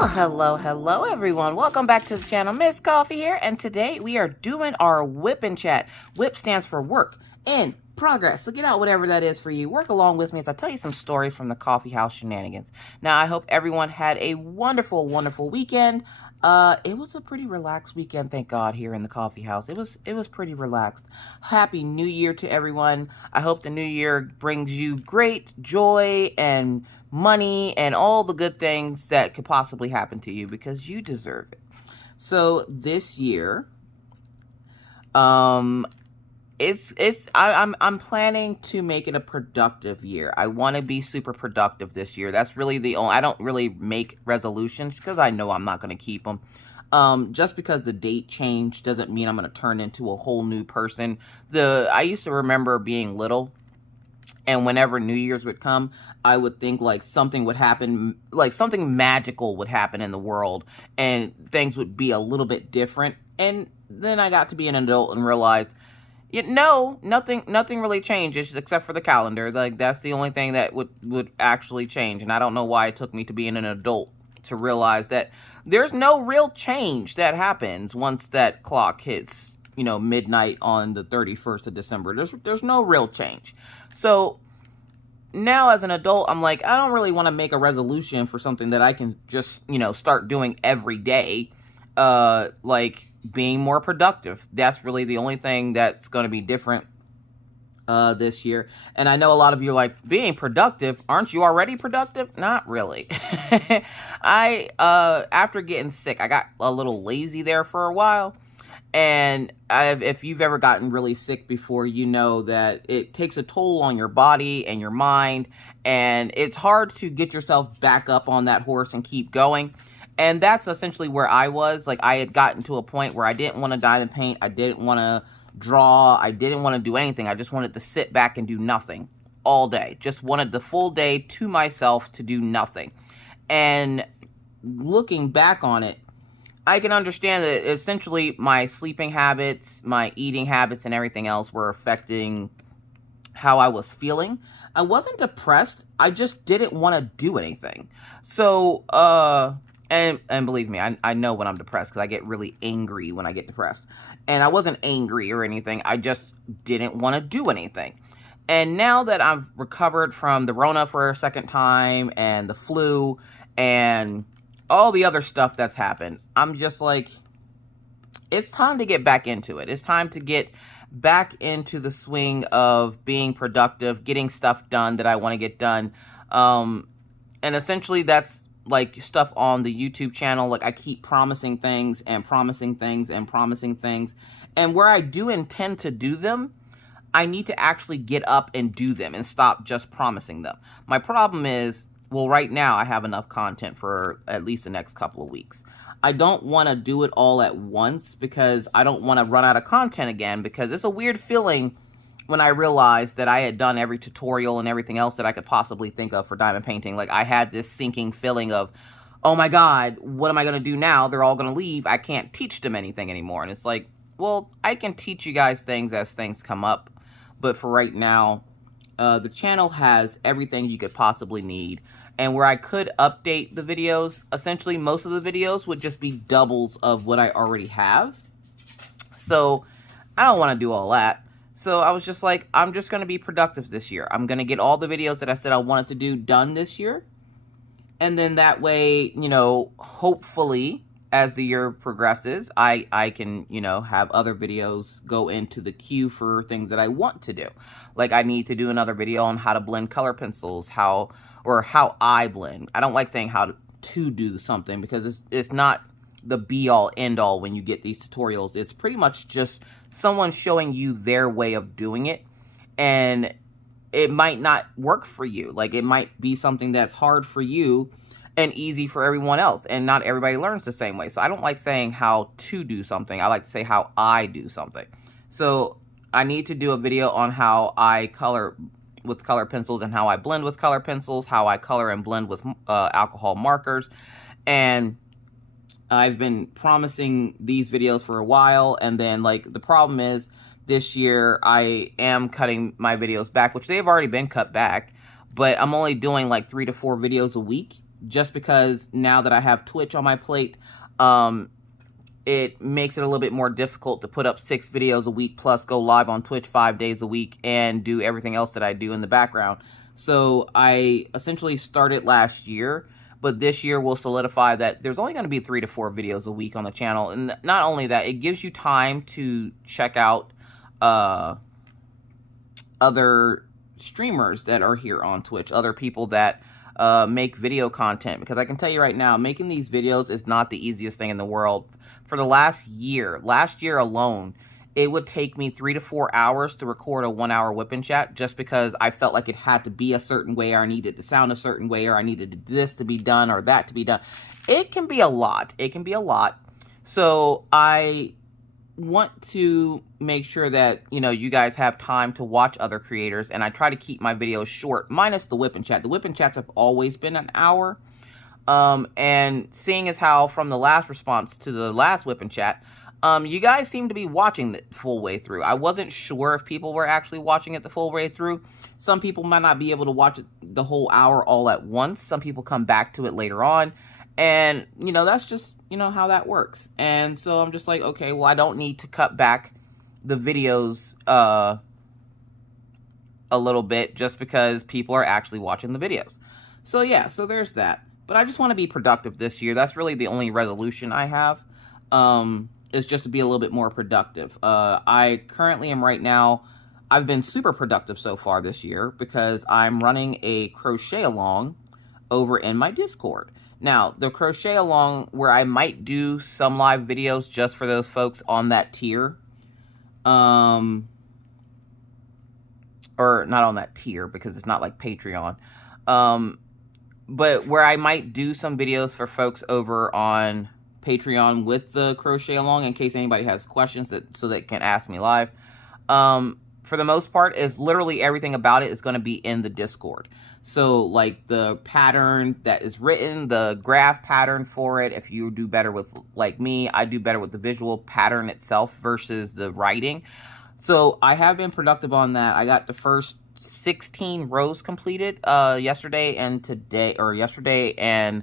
Well, hello everyone. Welcome back to the channel. Miss Coffee here, and today we are doing our whip and chat. Whip stands for work in progress. So get out whatever that is for you. Work along with me as I tell you some stories from the coffee house shenanigans. Now, I hope everyone had a wonderful weekend. It was a pretty relaxed weekend, thank God, here in the coffee house. It was pretty relaxed. Happy New Year to everyone. I hope the new year brings you great joy and money and all the good things that could possibly happen to you, because you deserve it. So this year, I'm planning to make it a productive year. I want to be super productive this year. That's really the only, I don't really make resolutions because I know I'm not going to keep them. Just because the date changed doesn't mean I'm going to turn into a whole new person. I used to remember being little, and whenever New Year's would come, I would think like something would happen, like something magical would happen in the world and things would be a little bit different. And then I got to be an adult and realized, nothing really changes except for the calendar. Like, that's the only thing that would actually change. And I don't know why it took me to being an adult to realize that there's no real change that happens once that clock hits, midnight on the 31st of December. There's no real change. So now as an adult, I'm like, I don't really want to make a resolution for something that I can just, start doing every day. Like being more productive. That's really the only thing that's going to be different this year. And I know a lot of you are like, being productive, aren't you already productive? Not really. After getting sick, I got a little lazy there for a while. And if you've ever gotten really sick before, you know that it takes a toll on your body and your mind, and it's hard to get yourself back up on that horse and keep going. And that's essentially where I was. Like, I had gotten to a point where I didn't want to diamond paint, I didn't want to draw, I didn't want to do anything. I just wanted to sit back and do nothing all day. Just wanted the full day to myself to do nothing. And looking back on it, I can understand that essentially my sleeping habits, my eating habits, and everything else were affecting how I was feeling. I wasn't depressed. I just didn't want to do anything. So, and believe me, I know when I'm depressed because I get really angry when I get depressed. And I wasn't angry or anything. I just didn't want to do anything. And now that I've recovered from the Rona for a second time and the flu and all the other stuff that's happened, I'm just like, it's time to get back into it. It's time to get back into the swing of being productive, getting stuff done that I want to get done. And essentially that's like stuff on the YouTube channel. Like, I keep promising things and promising things and promising things. And where I do intend to do them, I need to actually get up and do them and stop just promising them. My problem is, well, right now I have enough content for at least the next couple of weeks. I don't want to do it all at once because I don't want to run out of content again, because it's a weird feeling when I realized that I had done every tutorial and everything else that I could possibly think of for diamond painting. Like, I had this sinking feeling of, oh my God, what am I going to do now? They're all going to leave. I can't teach them anything anymore. And it's like, well, I can teach you guys things as things come up. But for right now, the channel has everything you could possibly need. And where I could update the videos, essentially most of the videos would just be doubles of what I already have. So I don't want to do all that. So I was just like, I'm just going to be productive this year. I'm going to get all the videos that I said I wanted to do done this year. And then that way, hopefully as the year progresses, I can, have other videos go into the queue for things that I want to do. Like, I need to do another video on how to blend color pencils, how I blend. I don't like saying how to do something, because it's not the be-all, end-all when you get these tutorials. It's pretty much just someone showing you their way of doing it, and it might not work for you. Like, it might be something that's hard for you and easy for everyone else, and not everybody learns the same way. So I don't like saying how to do something. I like to say how I do something. So I need to do a video on how I color with color pencils and how I blend with color pencils, how I color and blend with alcohol markers. And I've been promising these videos for a while, and then, like, the problem is this year I am cutting my videos back, which they've already been cut back, but I'm only doing like 3 to 4 videos a week. just because now that I have Twitch on my plate, it makes it a little bit more difficult to put up 6 videos a week plus go live on Twitch 5 days a week and do everything else that I do in the background. So I essentially started last year, but this year will solidify that there's only going to be 3 to 4 videos a week on the channel. And not only that, it gives you time to check out other streamers that are here on Twitch, other people that make video content, because I can tell you right now, making these videos is not the easiest thing in the world. For the last year alone, it would take me 3 to 4 hours to record a 1-hour whipping chat, just because I felt like it had to be a certain way, or I needed to sound a certain way, or I needed this to be done or that to be done. It can be a lot. It can be a lot. So I want to make sure that, you know, you guys have time to watch other creators, and I try to keep my videos short, minus the whipping chat. The whipping chats have always been an hour. And seeing as how from the last response to the last whipping chat, you guys seem to be watching the full way through. I wasn't sure if people were actually watching it the full way through. Some people might not be able to watch it the whole hour all at once. Some people come back to it later on. And, you know, that's just, you know, how that works. And so I'm just like, okay, well, I don't need to cut back the videos, a little bit just because people are actually watching the videos. So yeah, so there's that. But I just want to be productive this year. That's really the only resolution I have, is just to be a little bit more productive. I currently am right now, I've been super productive so far this year because I'm running a crochet along over in my Discord. Now, the crochet along where I might do some live videos just for those folks on that tier, or not on that tier because it's not like Patreon, but where I might do some videos for folks over on Patreon with the crochet along in case anybody has questions so they can ask me live. For the most part, is literally everything about it is going to be in the Discord. So like the pattern that is written, the graph pattern for it, if you do better with, like me, I do better with the visual pattern itself versus the writing. So I have been productive on that. I got the first 16 rows completed yesterday and today, or yesterday and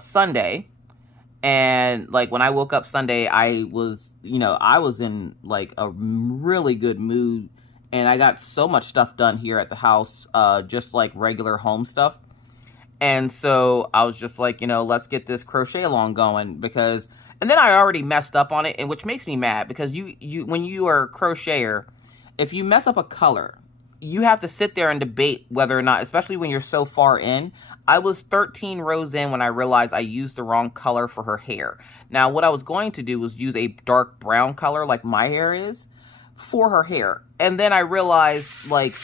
Sunday. And like when I woke up Sunday, I was, you know, I was in like a really good mood, and I got so much stuff done here at the house, just like regular home stuff. And so I was just like, you know, let's get this crochet along going, because, and then I already messed up on it, and which makes me mad, because you when you are a crocheter, if you mess up a color, you have to sit there and debate whether or not, especially when you're so far in. I was 13 rows in when I realized I used the wrong color for her hair. Now, what I was going to do was use a dark brown color like my hair is for her hair. And then I realized, like,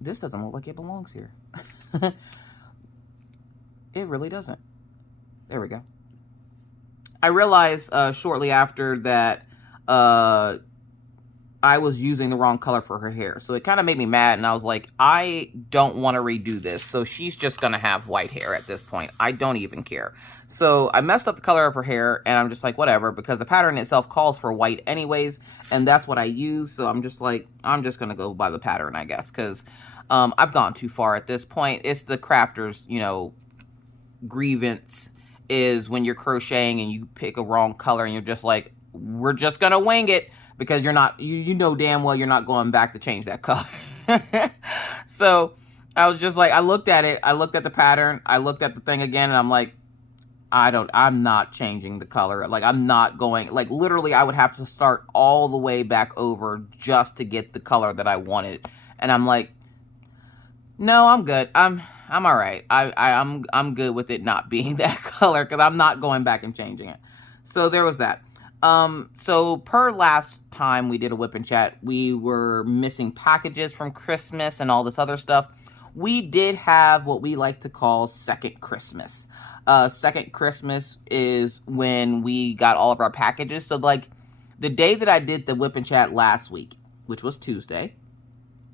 this doesn't look like it belongs here. It really doesn't. There we go. I realized shortly after that I was using the wrong color for her hair. So it kind of made me mad, and I was like, I don't want to redo this. So she's just going to have white hair at this point. I don't even care. So I messed up the color of her hair, and I'm just like, whatever, because the pattern itself calls for white anyways, and that's what I use. So I'm just like, I'm just going to go by the pattern, I guess, because I've gone too far at this point. It's the crafter's, you know, grievance is when you're crocheting and you pick a wrong color, and you're just like, we're just going to wing it. Because you're not, you know damn well you're not going back to change that color. So I was just like, I looked at it, I looked at the pattern, I looked at the thing again, and I'm like, I'm not changing the color. Like, I'm not going, like, literally I would have to start all the way back over just to get the color that I wanted. And I'm like, no, I'm good. I'm all right. I'm good with it not being that color, because I'm not going back and changing it. So there was that. So per last time we did a whip and chat, we were missing packages from Christmas and all this other stuff. We did have what we like to call second Christmas. Second Christmas is when we got all of our packages. So like the day that I did the whip and chat last week, which was Tuesday,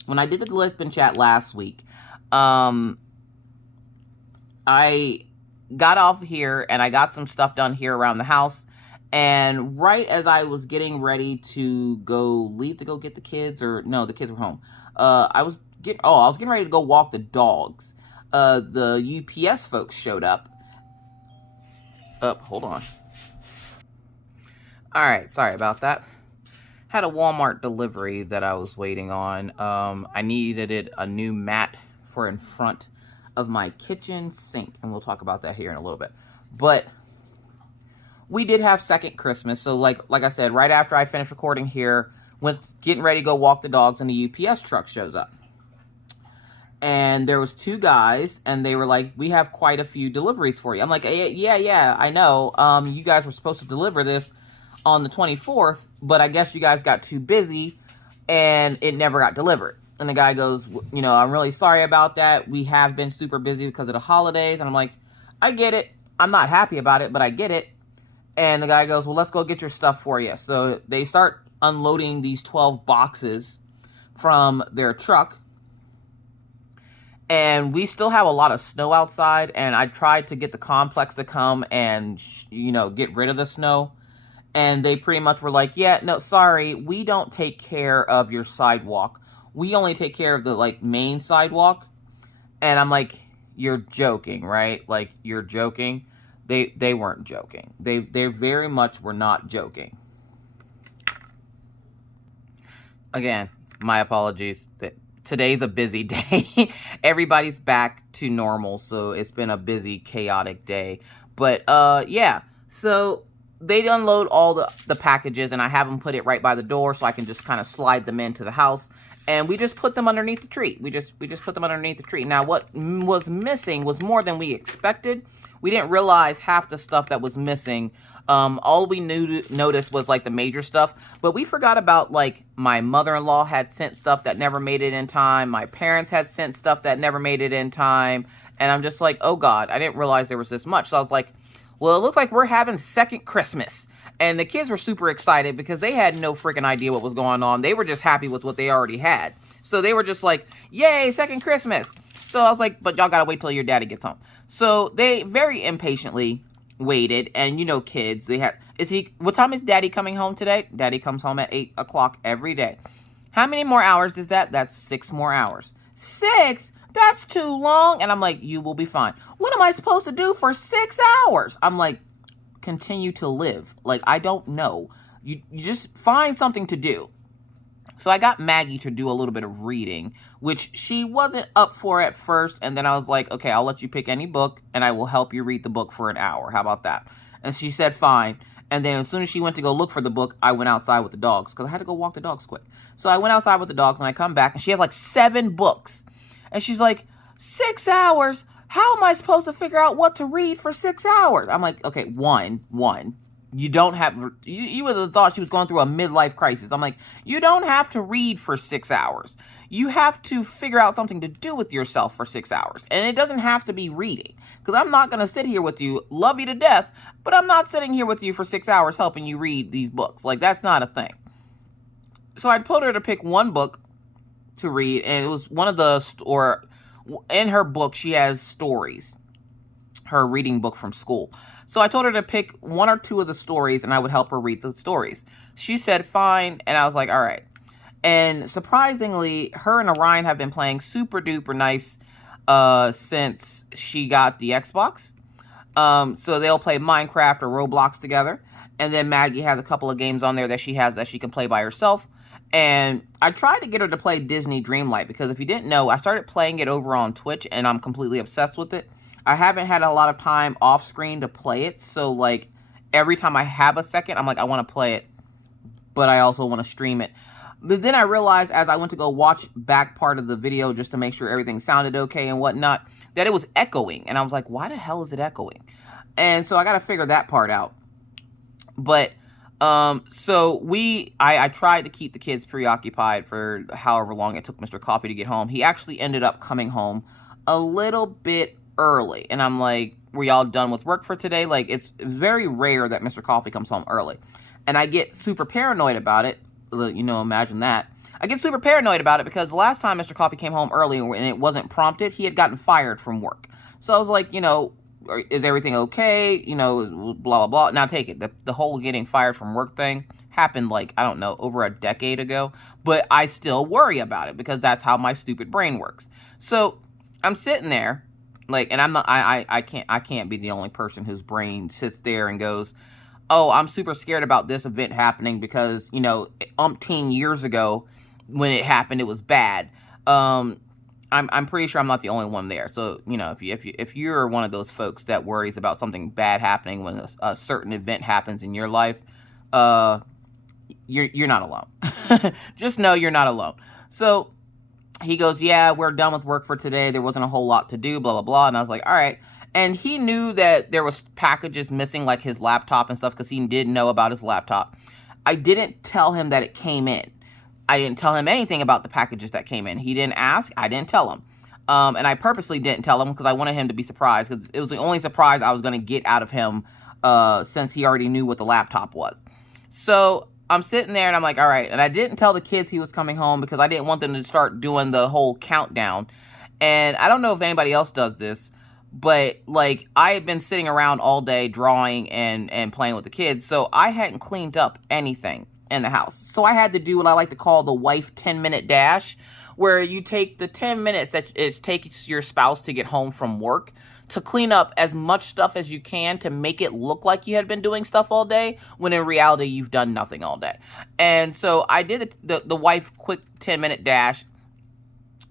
when I did the whip and chat last week, I got off here and I got some stuff done here around the house. And right as I was getting ready to leave to go get the kids, or no, the kids were home. I was getting ready to go walk the dogs. the UPS folks showed up. Hold on. All right, sorry about that. Had a Walmart delivery that I was waiting on. I needed a new mat for in front of my kitchen sink, and we'll talk about that here in a little bit. But we did have second Christmas, so like I said, right after I finished recording here, getting ready to go walk the dogs, and the UPS truck shows up. And there was two guys, and they were like, we have quite a few deliveries for you. I'm like, yeah, I know. You guys were supposed to deliver this on the 24th, but I guess you guys got too busy, and it never got delivered. And the guy goes, you know, I'm really sorry about that. We have been super busy because of the holidays. And I'm like, I get it. I'm not happy about it, but I get it. And the guy goes, well, let's go get your stuff for you. So they start unloading these 12 boxes from their truck. And we still have a lot of snow outside. And I tried to get the complex to come and, you know, get rid of the snow. And they pretty much were like, yeah, no, sorry. We don't take care of your sidewalk. We only take care of the, like, main sidewalk. And I'm like, you're joking, right? Like, you're joking. They weren't joking. They very much were not joking. Again, my apologies. Today's a busy day. Everybody's back to normal, so it's been a busy, chaotic day. But, yeah. So they unload all the packages, and I have them put it right by the door so I can just kind of slide them into the house. And we just put them underneath the tree. We just put them underneath the tree. Now, what was missing was more than we expected. We didn't realize half the stuff that was missing. All we noticed was, like, the major stuff. But we forgot about, like, my mother-in-law had sent stuff that never made it in time. My parents had sent stuff that never made it in time. And I'm just like, oh, God, I didn't realize there was this much. So I was like, well, it looks like we're having second Christmas. And the kids were super excited because they had no freaking idea what was going on. They were just happy with what they already had. So they were just like, yay, second Christmas. So I was like, but y'all got to wait till your daddy gets home. So they very impatiently waited. And, you know, kids, what time is daddy coming home today? Daddy comes home at 8 o'clock every day. How many more hours is that? That's 6 more hours. 6? That's too long. And I'm like, you will be fine. What am I supposed to do for 6 hours? I'm like, continue to live. Like, I don't know. You just find something to do. So I got Maggie to do a little bit of reading, which she wasn't up for at first. And then I was like, okay, I'll let you pick any book and I will help you read the book for an hour. How about that? And she said, fine. And then as soon as she went to go look for the book, I went outside with the dogs because I had to go walk the dogs quick. So I went outside with the dogs and I come back and she had like 7 books. And she's like, 6 hours? How am I supposed to figure out what to read for 6 hours? I'm like, okay, one. You don't have, you would have thought she was going through a midlife crisis. I'm like, you don't have to read for 6 hours. You have to figure out something to do with yourself for 6 hours. And it doesn't have to be reading. Because I'm not going to sit here with you, love you to death, but I'm not sitting here with you for 6 hours helping you read these books. Like, that's not a thing. So I told her to pick one book to read. And it was one of the, in her book, she has stories. Her reading book from school. So I told her to pick 1 or 2 of the stories and I would help her read the stories. She said, fine. And I was like, all right. And surprisingly, her and Orion have been playing super duper nice since she got the Xbox. So they'll play Minecraft or Roblox together. And then Maggie has a couple of games on there that she has that she can play by herself. And I tried to get her to play Disney Dreamlight because if you didn't know, I started playing it over on Twitch and I'm completely obsessed with it. I haven't had a lot of time off screen to play it. So, like, every time I have a second, I'm like, I want to play it. But I also want to stream it. But then I realized as I went to go watch back part of the video just to make sure everything sounded okay and whatnot, that it was echoing. And I was like, why the hell is it echoing? And so I got to figure that part out. But, so I tried to keep the kids preoccupied for however long it took Mr. Coffee to get home. He actually ended up coming home a little bit early. And I'm like, were y'all done with work for today? Like, it's very rare that Mr. Coffee comes home early. And I get super paranoid about it. You know, imagine that. I get super paranoid about it because the last time Mr. Coffee came home early and it wasn't prompted, he had gotten fired from work. So I was like, you know, is everything okay? You know, blah, blah, blah. Now take it. The whole getting fired from work thing happened like, I don't know, over a decade ago. But I still worry about it because that's how my stupid brain works. So I'm sitting there Like, and I'm not, I can't be the only person whose brain sits there and goes, oh, I'm super scared about this event happening because, you know, umpteen years ago when it happened, it was bad. I'm pretty sure I'm not the only one there. So, you know, if you're one of those folks that worries about something bad happening when a certain event happens in your life, you're not alone. Just know you're not alone. So he goes, yeah, we're done with work for today. There wasn't a whole lot to do, blah, blah, blah. And I was like, all right. And he knew that there was packages missing, like his laptop and stuff, because he did know about his laptop. I didn't tell him that it came in. I didn't tell him anything about the packages that came in. He didn't ask. I didn't tell him. And I purposely didn't tell him because I wanted him to be surprised, because it was the only surprise I was going to get out of him since he already knew what the laptop was. So I'm sitting there and I'm like, all right. And I didn't tell the kids he was coming home because I didn't want them to start doing the whole countdown. And I don't know if anybody else does this, but like I had been sitting around all day drawing and playing with the kids. So I hadn't cleaned up anything in the house. So I had to do what I like to call the wife 10-minute dash, where you take the 10 minutes that it takes your spouse to get home from work to clean up as much stuff as you can to make it look like you had been doing stuff all day, when in reality you've done nothing all day. And so I did the wife quick 10-minute dash.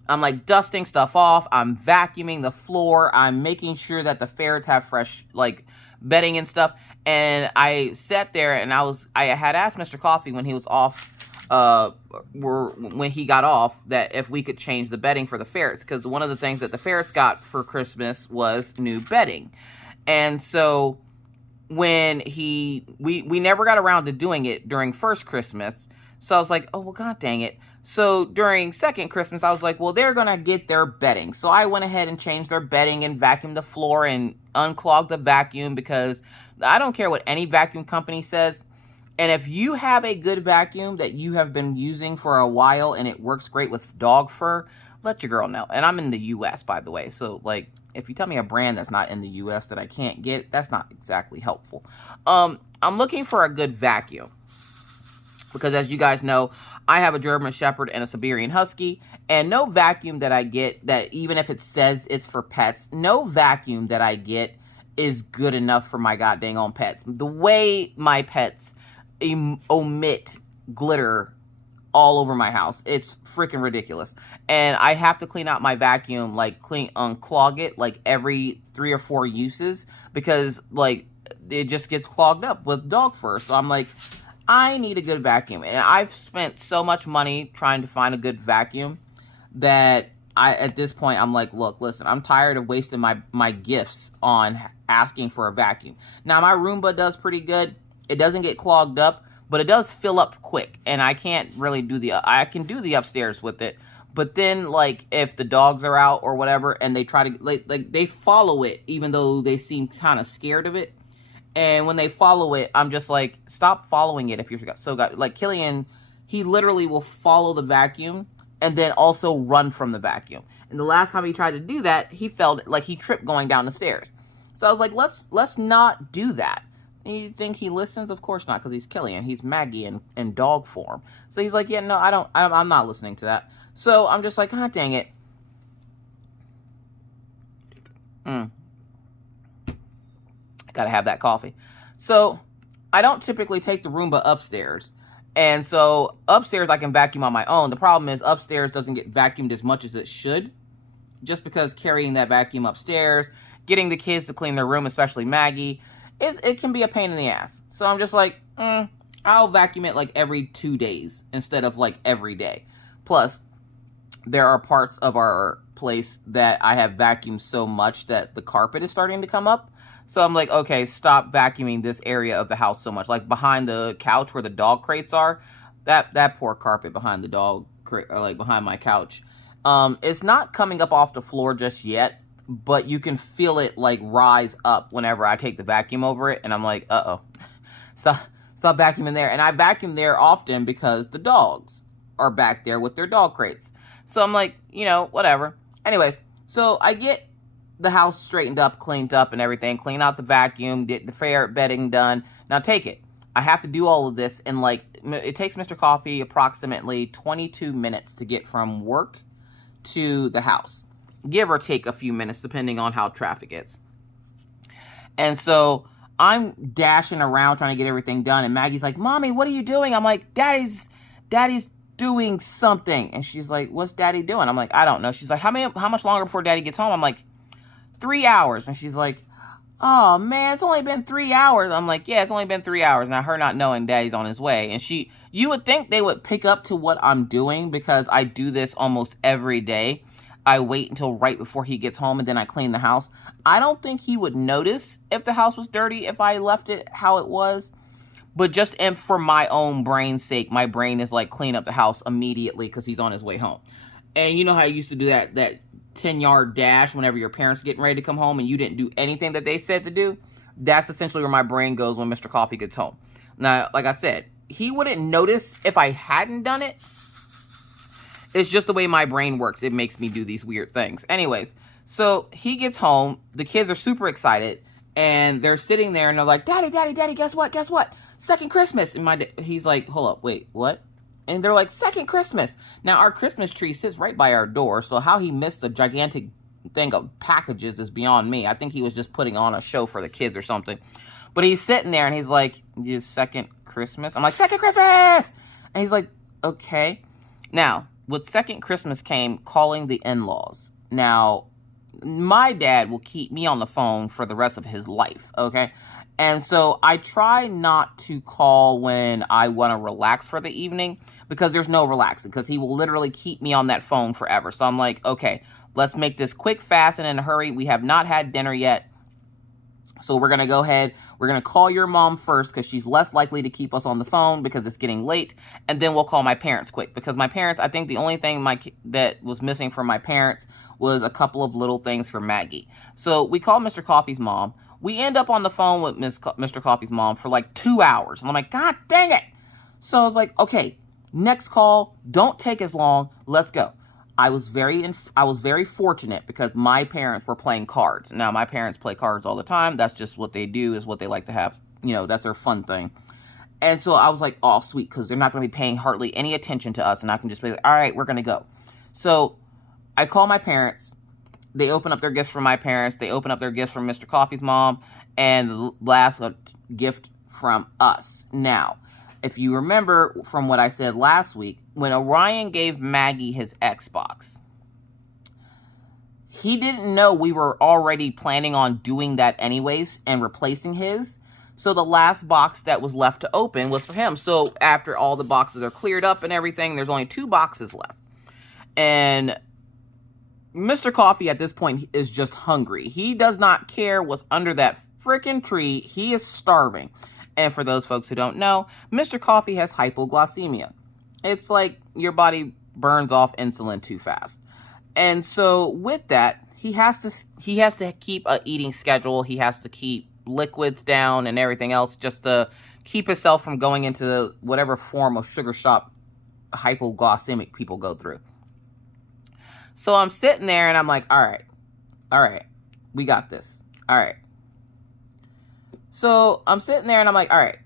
I'm like dusting stuff off. I'm vacuuming the floor. I'm making sure that the ferrets have fresh like bedding and stuff. And I sat there and I had asked Mr. Coffee when he was off, when he got off, that if we could change the bedding for the ferrets, because one of the things that the ferrets got for Christmas was new bedding. And so when we never got around to doing it during first Christmas, so I was like, oh well, god dang it. So during second Christmas, I was like, well, they're gonna get their bedding. So I went ahead and changed their bedding and vacuumed the floor and unclogged the vacuum, because I don't care what any vacuum company says. And if you have a good vacuum that you have been using for a while and it works great with dog fur, let your girl know. And I'm in the U.S., by the way. So, like, if you tell me a brand that's not in the U.S. that I can't get, that's not exactly helpful. I'm looking for a good vacuum, because as you guys know, I have a German Shepherd and a Siberian Husky, and no vacuum that I get, that even if it says it's for pets, no vacuum that I get is good enough for my goddamn own pets. The way my pets omit glitter all over my house, it's freaking ridiculous. And I have to clean out my vacuum, like unclog it like every 3 or 4 uses, because like it just gets clogged up with dog fur. So I'm like, I need a good vacuum. And I've spent so much money trying to find a good vacuum that at this point, I'm like, look, listen, I'm tired of wasting my gifts on asking for a vacuum. Now, my Roomba does pretty good. It doesn't get clogged up, but it does fill up quick. And I can't really I can do the upstairs with it. But then, like, if the dogs are out or whatever, and they try to, like they follow it, even though they seem kind of scared of it. And when they follow it, I'm just like, stop following it if you're so got, like Killian, he literally will follow the vacuum and then also run from the vacuum. And the last time he tried to do that, he fell, like he tripped going down the stairs. So I was like, let's not do that. And you think he listens? Of course not, because he's Killian. He's Maggie in dog form. So he's like, yeah, no, I'm not listening to that. So I'm just like, god dang it. Gotta have that coffee. So I don't typically take the Roomba upstairs. And so upstairs I can vacuum on my own. The problem is upstairs doesn't get vacuumed as much as it should, just because carrying that vacuum upstairs, getting the kids to clean their room, especially Maggie, it can be a pain in the ass. So I'm just like, I'll vacuum it like every 2 days instead of like every day. Plus, there are parts of our place that I have vacuumed so much that the carpet is starting to come up. So I'm like, okay, stop vacuuming this area of the house so much. Like behind the couch where the dog crates are, that poor carpet behind the dog crate, or like behind my couch. It's not coming up off the floor just yet, but you can feel it like rise up whenever I take the vacuum over it. And I'm like, uh-oh, stop vacuuming there. And I vacuum there often because the dogs are back there with their dog crates. So I'm like, you know, whatever. Anyways, so I get the house straightened up, cleaned up and everything, clean out the vacuum, get the ferret bedding done. Now take it. I have to do all of this in like, it takes Mr. Coffee approximately 22 minutes to get from work to the house. give or take a few minutes, depending on how traffic is. And so I'm dashing around trying to get everything done. And Maggie's like, Mommy, what are you doing? I'm like, Daddy's doing something. And she's like, what's Daddy doing? I'm like, I don't know. She's like, how much longer before Daddy gets home? I'm like, 3 hours. And she's like, oh man, it's only been 3 hours. I'm like, yeah, it's only been 3 hours. Now her not knowing Daddy's on his way. And you would think they would pick up to what I'm doing, because I do this almost every day. I wait until right before he gets home and then I clean the house. I don't think he would notice if the house was dirty if I left it how it was. But just for my own brain's sake, my brain is like, clean up the house immediately because he's on his way home. And you know how I used to do that 10-yard dash whenever your parents are getting ready to come home and you didn't do anything that they said to do? That's essentially where my brain goes when Mr. Coffee gets home. Now, like I said, he wouldn't notice if I hadn't done it. It's just the way my brain works. It makes me do these weird things. Anyways, so he gets home. The kids are super excited. And they're sitting there and they're like, Daddy, guess what? Second Christmas. And he's like, hold up, wait, what? And they're like, second Christmas. Now, our Christmas tree sits right by our door. So how he missed a gigantic thing of packages is beyond me. I think he was just putting on a show for the kids or something. But he's sitting there and he's like, your second Christmas? I'm like, second Christmas! And he's like, okay. Now, with second Christmas came calling the in-laws. Now, my dad will keep me on the phone for the rest of his life, okay? And so I try not to call when I want to relax for the evening, because there's no relaxing, because he will literally keep me on that phone forever. So I'm like, okay, let's make this quick, fast, and in a hurry. We have not had dinner yet. So we're going to go ahead. We're going to call your mom first, because she's less likely to keep us on the phone because it's getting late. And then we'll call my parents quick, because my parents, I think the only thing that was missing from my parents was a couple of little things for Maggie. So we call Mr. Coffee's mom. We end up on the phone with Mr. Coffee's mom for like 2 hours. And I'm like, God dang it. So I was like, okay, next call. Don't take as long. Let's go. I was very fortunate because my parents were playing cards. Now, my parents play cards all the time. That's just what they do, is what they like to have. You know, that's their fun thing. And so I was like, oh, sweet, because they're not going to be paying hardly any attention to us. And I can just be like, all right, we're going to go. So I call my parents. They open up their gifts from my parents. They open up their gifts from Mr. Coffee's mom. And the last gift from us. Now, if you remember from what I said last week, when Orion gave Maggie his Xbox, he didn't know we were already planning on doing that anyways and replacing his. So the last box that was left to open was for him. So after all the boxes are cleared up and everything, there's only 2 boxes left. And Mr. Coffee at this point is just hungry. He does not care what's under that freaking tree. He is starving. And for those folks who don't know, Mr. Coffee has hypoglycemia. It's like your body burns off insulin too fast. And so with that, he has to keep a eating schedule. He has to keep liquids down and everything else just to keep himself from going into whatever form of sugar shock hypoglycemic people go through. So I'm sitting there and I'm like, all right, we got this. All right. So I'm sitting there and I'm like, all right,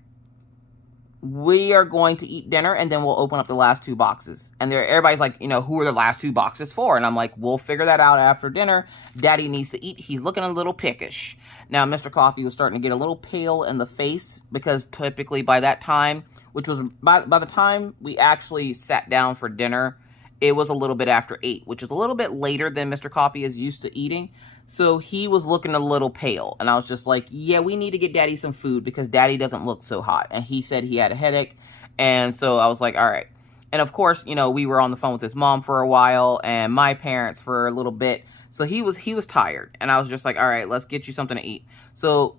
we are going to eat dinner and then we'll open up the last 2 boxes. And everybody's like, you know, who are the last 2 boxes for? And I'm like, we'll figure that out after dinner. Daddy needs to eat. He's looking a little pickish. Now, Mr. Coffee was starting to get a little pale in the face because typically by that time, which was by the time we actually sat down for dinner, it was a little bit after 8, which is a little bit later than Mr. Coffee is used to eating. So he was looking a little pale. And I was just like, yeah, we need to get Daddy some food because Daddy doesn't look so hot. And he said he had a headache. And so I was like, all right. And of course, you know, we were on the phone with his mom for a while and my parents for a little bit. So he was tired. And I was just like, all right, let's get you something to eat. So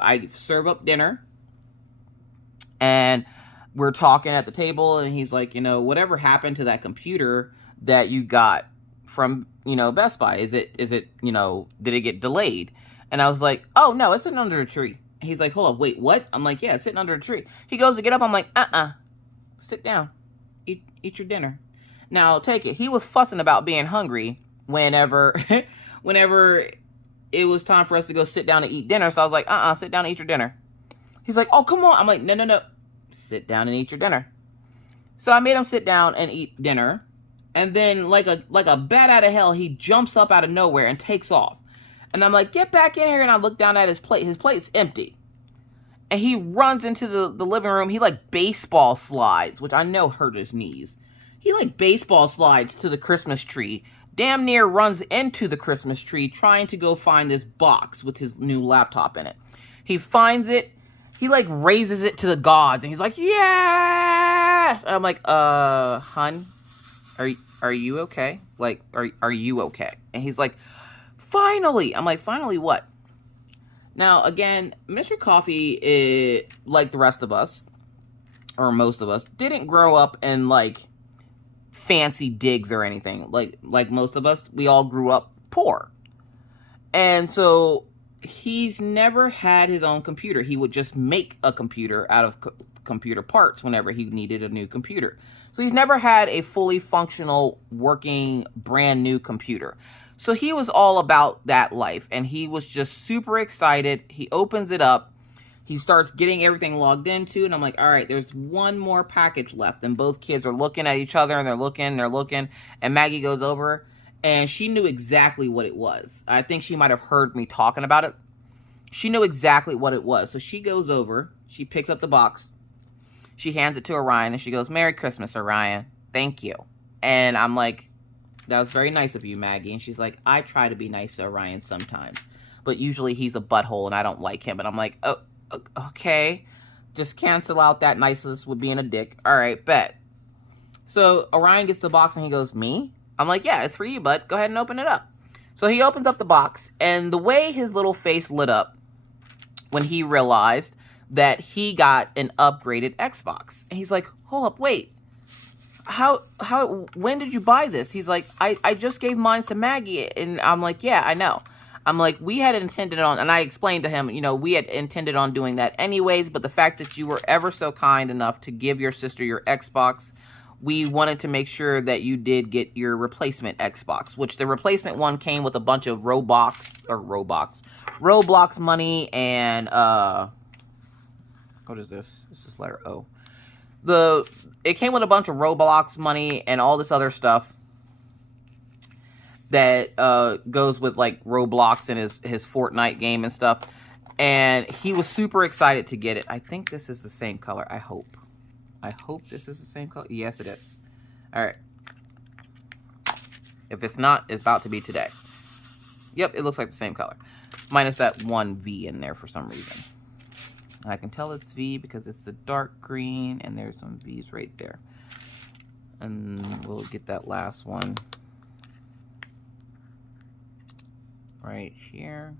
I serve up dinner. And we're talking at the table. And he's like, you know, whatever happened to that computer that you got from, you know, Best Buy? Is it, you know, did it get delayed? And I was like, oh, no, it's sitting under a tree. And he's like, hold up, wait, what? I'm like, yeah, it's sitting under a tree. He goes to get up. I'm like, sit down. Eat your dinner. Now, take it. He was fussing about being hungry whenever it was time for us to go sit down and eat dinner. So I was like, sit down and eat your dinner. He's like, oh, come on. I'm like, no. Sit down and eat your dinner. So I made him sit down and eat dinner. And then like a bat out of hell, he jumps up out of nowhere and takes off. And I'm like, get back in here. And I look down at his plate. His plate's empty. And he runs into the living room. He like baseball slides, which I know hurt his knees. He like baseball slides to the Christmas tree. Damn near runs into the Christmas tree trying to go find this box with his new laptop in it. He finds it. He like raises it to the gods. And he's like, yes! And I'm like, hun, are you okay? Like, are you okay? And he's like, finally. I'm like, finally what? Now, again, Mr. Coffee, like the rest of us, or most of us, didn't grow up in, like, fancy digs or anything. Like most of us, we all grew up poor. And so, he's never had his own computer. He would just make a computer out of computer parts whenever he needed a new computer. So, he's never had a fully functional, working, brand new computer. So he was all about that life, and he was just super excited. He opens it up. He starts getting everything logged into, and I'm like, all right, there's one more package left. And both kids are looking at each other, and they're looking, and Maggie goes over, and she knew exactly what it was. I think she might have heard me talking about it. She knew exactly what it was. So she goes over, she picks up the box, she hands it to Orion, and she goes, Merry Christmas, Orion. Thank you. And I'm like, that was very nice of you, Maggie. And she's like, I try to be nice to Orion sometimes, but usually he's a butthole and I don't like him. And I'm like, oh, okay. Just cancel out that niceness with being a dick. All right, bet. So Orion gets the box and he goes, me? I'm like, yeah, it's for you, bud. Go ahead and open it up. So he opens up the box, and the way his little face lit up when he realized that he got an upgraded Xbox. And he's like, hold up, wait. When did you buy this? He's like, I just gave mine to Maggie. And I'm like, yeah, I know. I'm like, we had intended on, and I explained to him, you know, we had intended on doing that anyways, but the fact that you were ever so kind enough to give your sister your Xbox, we wanted to make sure that you did get your replacement Xbox, which the replacement one came with a bunch of Roblox money and, what is this? This is letter O. It came with a bunch of Roblox money and all this other stuff that goes with like Roblox and his Fortnite game and stuff. And he was super excited to get it. I think this is the same color. I hope this is the same color. Yes, it is. All right. If it's not, it's about to be today. Yep, it looks like the same color. Minus that one V in there for some reason. I can tell it's V because it's a dark green and there's some V's right there. And we'll get that last one right here.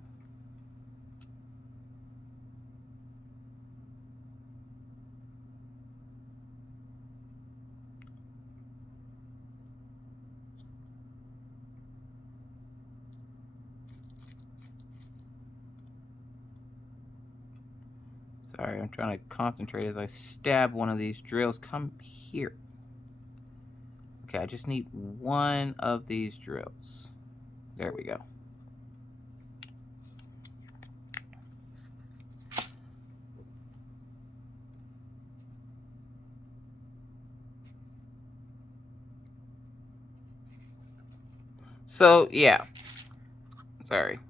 Sorry, I'm trying to concentrate as I stab one of these drills. Come here. Okay, I just need one of these drills. There we go. So, yeah. Sorry.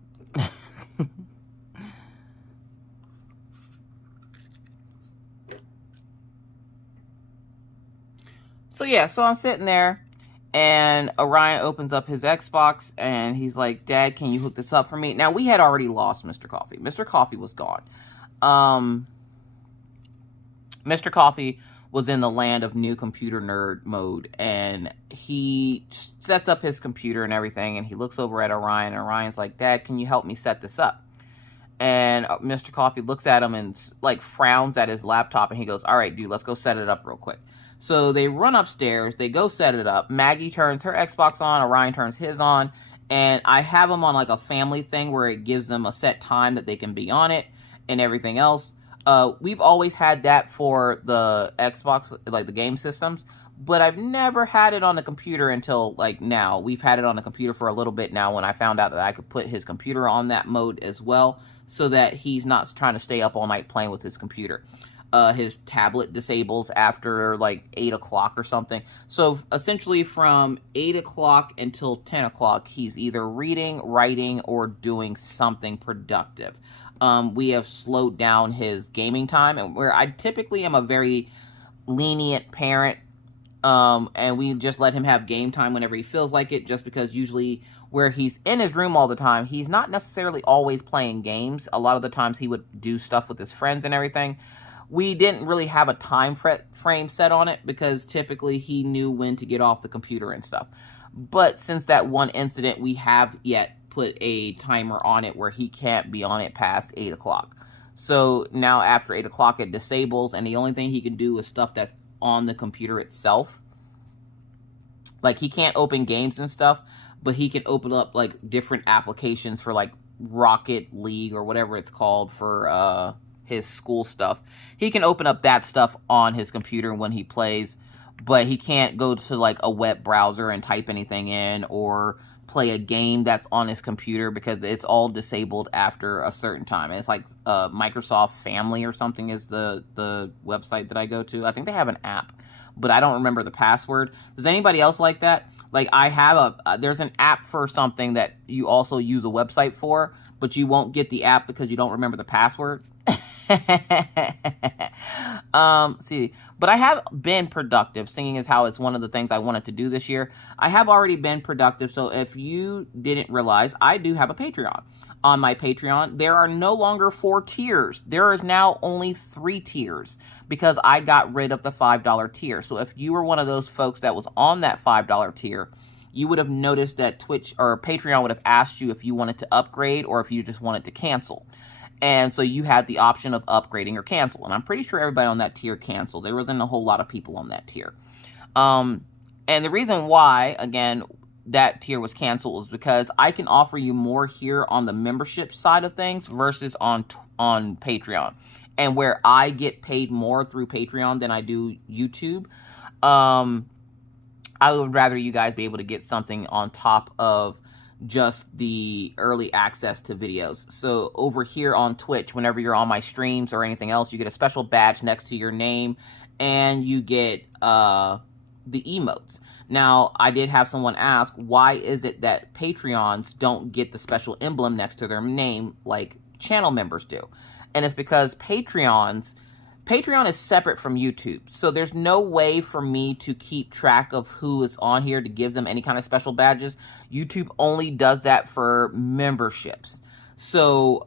So yeah, so I'm sitting there, and Orion opens up his Xbox, and he's like, Dad, can you hook this up for me? Now, we had already lost Mr. Coffee. Mr. Coffee was gone. Mr. Coffee was in the land of new computer nerd mode, and he sets up his computer and everything, and he looks over at Orion, and Orion's like, Dad, can you help me set this up? And Mr. Coffee looks at him and like frowns at his laptop, and he goes, all right, dude, let's go set it up real quick. So they run upstairs, they go set it up. Maggie turns her Xbox on, Orion turns his on, and I have them on like a family thing where it gives them a set time that they can be on it and everything else. We've always had that for the Xbox, like the game systems, but I've never had it on the computer until like now. We've had it on the computer for a little bit now when I found out that I could put his computer on that mode as well, so that he's not trying to stay up all night playing with his computer. his tablet disables after like 8 o'clock or something. So essentially from 8 o'clock until 10 o'clock, he's either reading, writing, or doing something productive. We have slowed down his gaming time, and where I typically am a very lenient parent, and we just let him have game time whenever he feels like it, just because usually where he's in his room all the time, he's not necessarily always playing games. A lot of the times he would do stuff with his friends and everything. We didn't really have a time frame set on it because typically he knew when to get off the computer and stuff. But since that one incident, we have yet put a timer on it where he can't be on it past 8 o'clock. So now after 8 o'clock it disables, and the only thing he can do is stuff that's on the computer itself. Like, he can't open games and stuff, but he can open up like different applications for like Rocket League or whatever it's called for his school stuff. He can open up that stuff on his computer when he plays, but he can't go to like a web browser and type anything in or play a game that's on his computer because it's all disabled after a certain time. And it's like Microsoft Family or something is the website that I go to. I think they have an app, but I don't remember the password. Does anybody else like that? Like, I have there's an app for something that you also use a website for, but you won't get the app because you don't remember the password. But I have been productive. Singing is how it's one of the things I wanted to do this year. I have already been productive. So if you didn't realize, I do have a Patreon. On my Patreon, there are no longer 4 tiers. There is now only 3 tiers because I got rid of the $5 tier. So if you were one of those folks that was on that $5 tier, you would have noticed that Twitch or Patreon would have asked you if you wanted to upgrade or if you just wanted to cancel. And so you had the option of upgrading or cancel. And I'm pretty sure everybody on that tier canceled. There wasn't a whole lot of people on that tier. And the reason why, again, that tier was canceled was because I can offer you more here on the membership side of things versus on Patreon. And where I get paid more through Patreon than I do YouTube, I would rather you guys be able to get something on top of just the early access to videos. So over here on Twitch, whenever you're on my streams or anything else, you get a special badge next to your name, and you get the emotes. Now, I did have someone ask, why is it that Patreons don't get the special emblem next to their name like channel members do? And it's because Patreon is separate from YouTube. So there's no way for me to keep track of who is on here to give them any kind of special badges. YouTube only does that for memberships. So,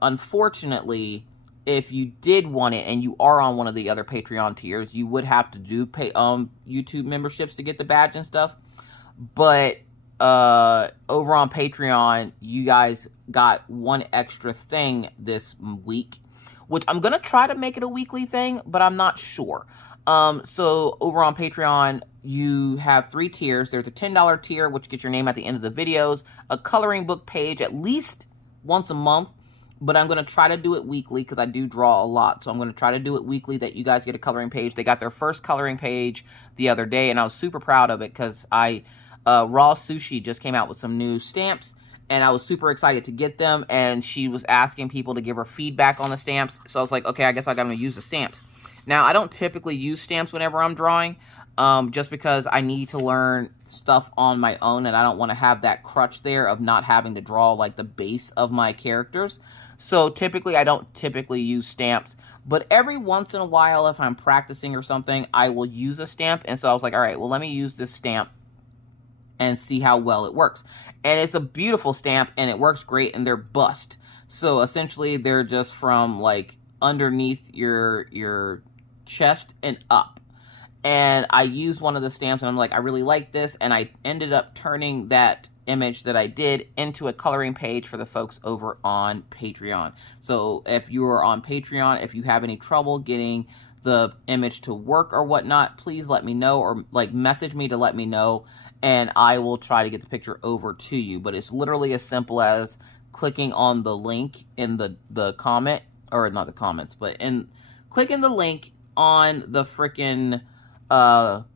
unfortunately, if you did want it and you are on one of the other Patreon tiers, you would have to do YouTube memberships to get the badge and stuff. But over on Patreon, you guys got one extra thing this week, which I'm going to try to make it a weekly thing, but I'm not sure. So over on Patreon, you have 3 tiers. There's a $10 tier, which gets your name at the end of the videos, a coloring book page at least once a month, but I'm going to try to do it weekly because I do draw a lot. So I'm going to try to do it weekly that you guys get a coloring page. They got their first coloring page the other day, and I was super proud of it because Raw Sushi just came out with some new stamps, and I was super excited to get them, and she was asking people to give her feedback on the stamps. So I was like, okay, I guess I gotta use the stamps. Now, I don't typically use stamps whenever I'm drawing, just because I need to learn stuff on my own, and I don't want to have that crutch there of not having to draw, like, the base of my characters. So typically, I don't typically use stamps. But every once in a while, if I'm practicing or something, I will use a stamp. And so I was like, all right, well, let me use this stamp and see how well it works. And it's a beautiful stamp, and it works great, and they're bust. So essentially, they're just from, like, underneath your chest and up. And I used one of the stamps, and I'm like, I really like this, and I ended up turning that image that I did into a coloring page for the folks over on Patreon. So if you are on Patreon, if you have any trouble getting the image to work or whatnot, please let me know, or, like, message me to let me know, and I will try to get the picture over to you. But it's literally as simple as clicking on the link in the comment, or not the comments, but clicking the link on the frickin'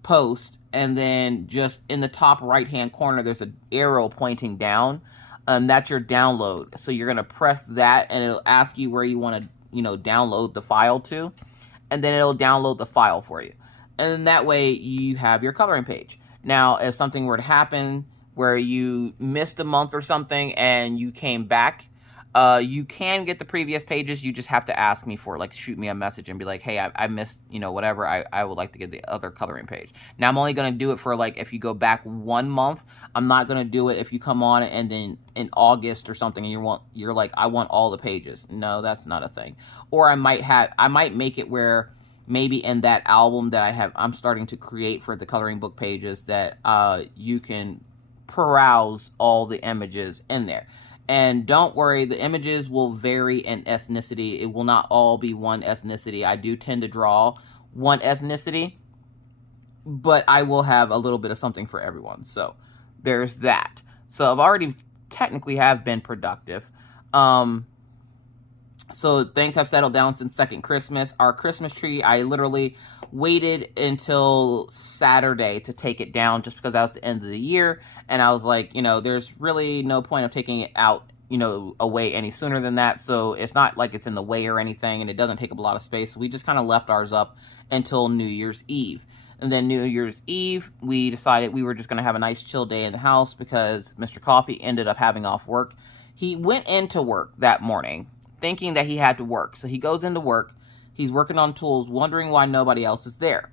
post, and then just in the top right hand corner there's an arrow pointing down, and that's your download. So you're going to press that, and it'll ask you where you want to, download the file to. and then it'll download the file for you. And then that way you have your coloring page. Now, if something were to happen where you missed a month or something and you came back, you can get the previous pages. You just have to ask me for it, like shoot me a message and be like, hey, I missed, whatever. I would like to get the other coloring page. Now, I'm only going to do it for like, if you go back 1 month. I'm not going to do it if you come on and then in August or something and you're like, I want all the pages. No, that's not a thing. Or I might make it where maybe in that album that I'm starting to create for the coloring book pages, that you can peruse all the images in there. And don't worry, the images will vary in ethnicity. It will not all be one ethnicity. I do tend to draw one ethnicity, but I will have a little bit of something for everyone. So there's that. So I've already technically have been productive. So things have settled down since second Christmas. Our Christmas tree, I literally waited until Saturday to take it down just because that was the end of the year. And I was like, there's really no point of taking it out, away any sooner than that. So it's not like it's in the way or anything, and it doesn't take up a lot of space. So we just kind of left ours up until New Year's Eve. And then New Year's Eve, we decided we were just going to have a nice chill day in the house because Mr. Coffee ended up having off work. He went into work that morning thinking that he had to work. So he goes into work. He's working on tools, wondering why nobody else is there.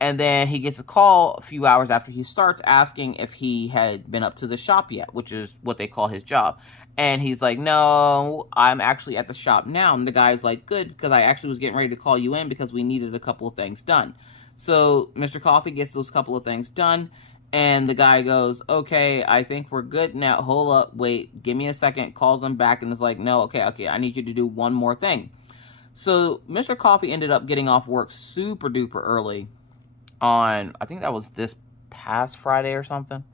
And then he gets a call a few hours after he starts asking if he had been up to the shop yet, which is what they call his job. And he's like, no, I'm actually at the shop now. And the guy's like, good, because I actually was getting ready to call you in because we needed a couple of things done. So Mr. Coffee gets those couple of things done. And the guy goes, okay, I think we're good now. Hold up, wait, give me a second. Calls him back and is like, no, okay, I need you to do one more thing. So Mr. Coffee ended up getting off work super duper early on, I think that was this past Friday or something.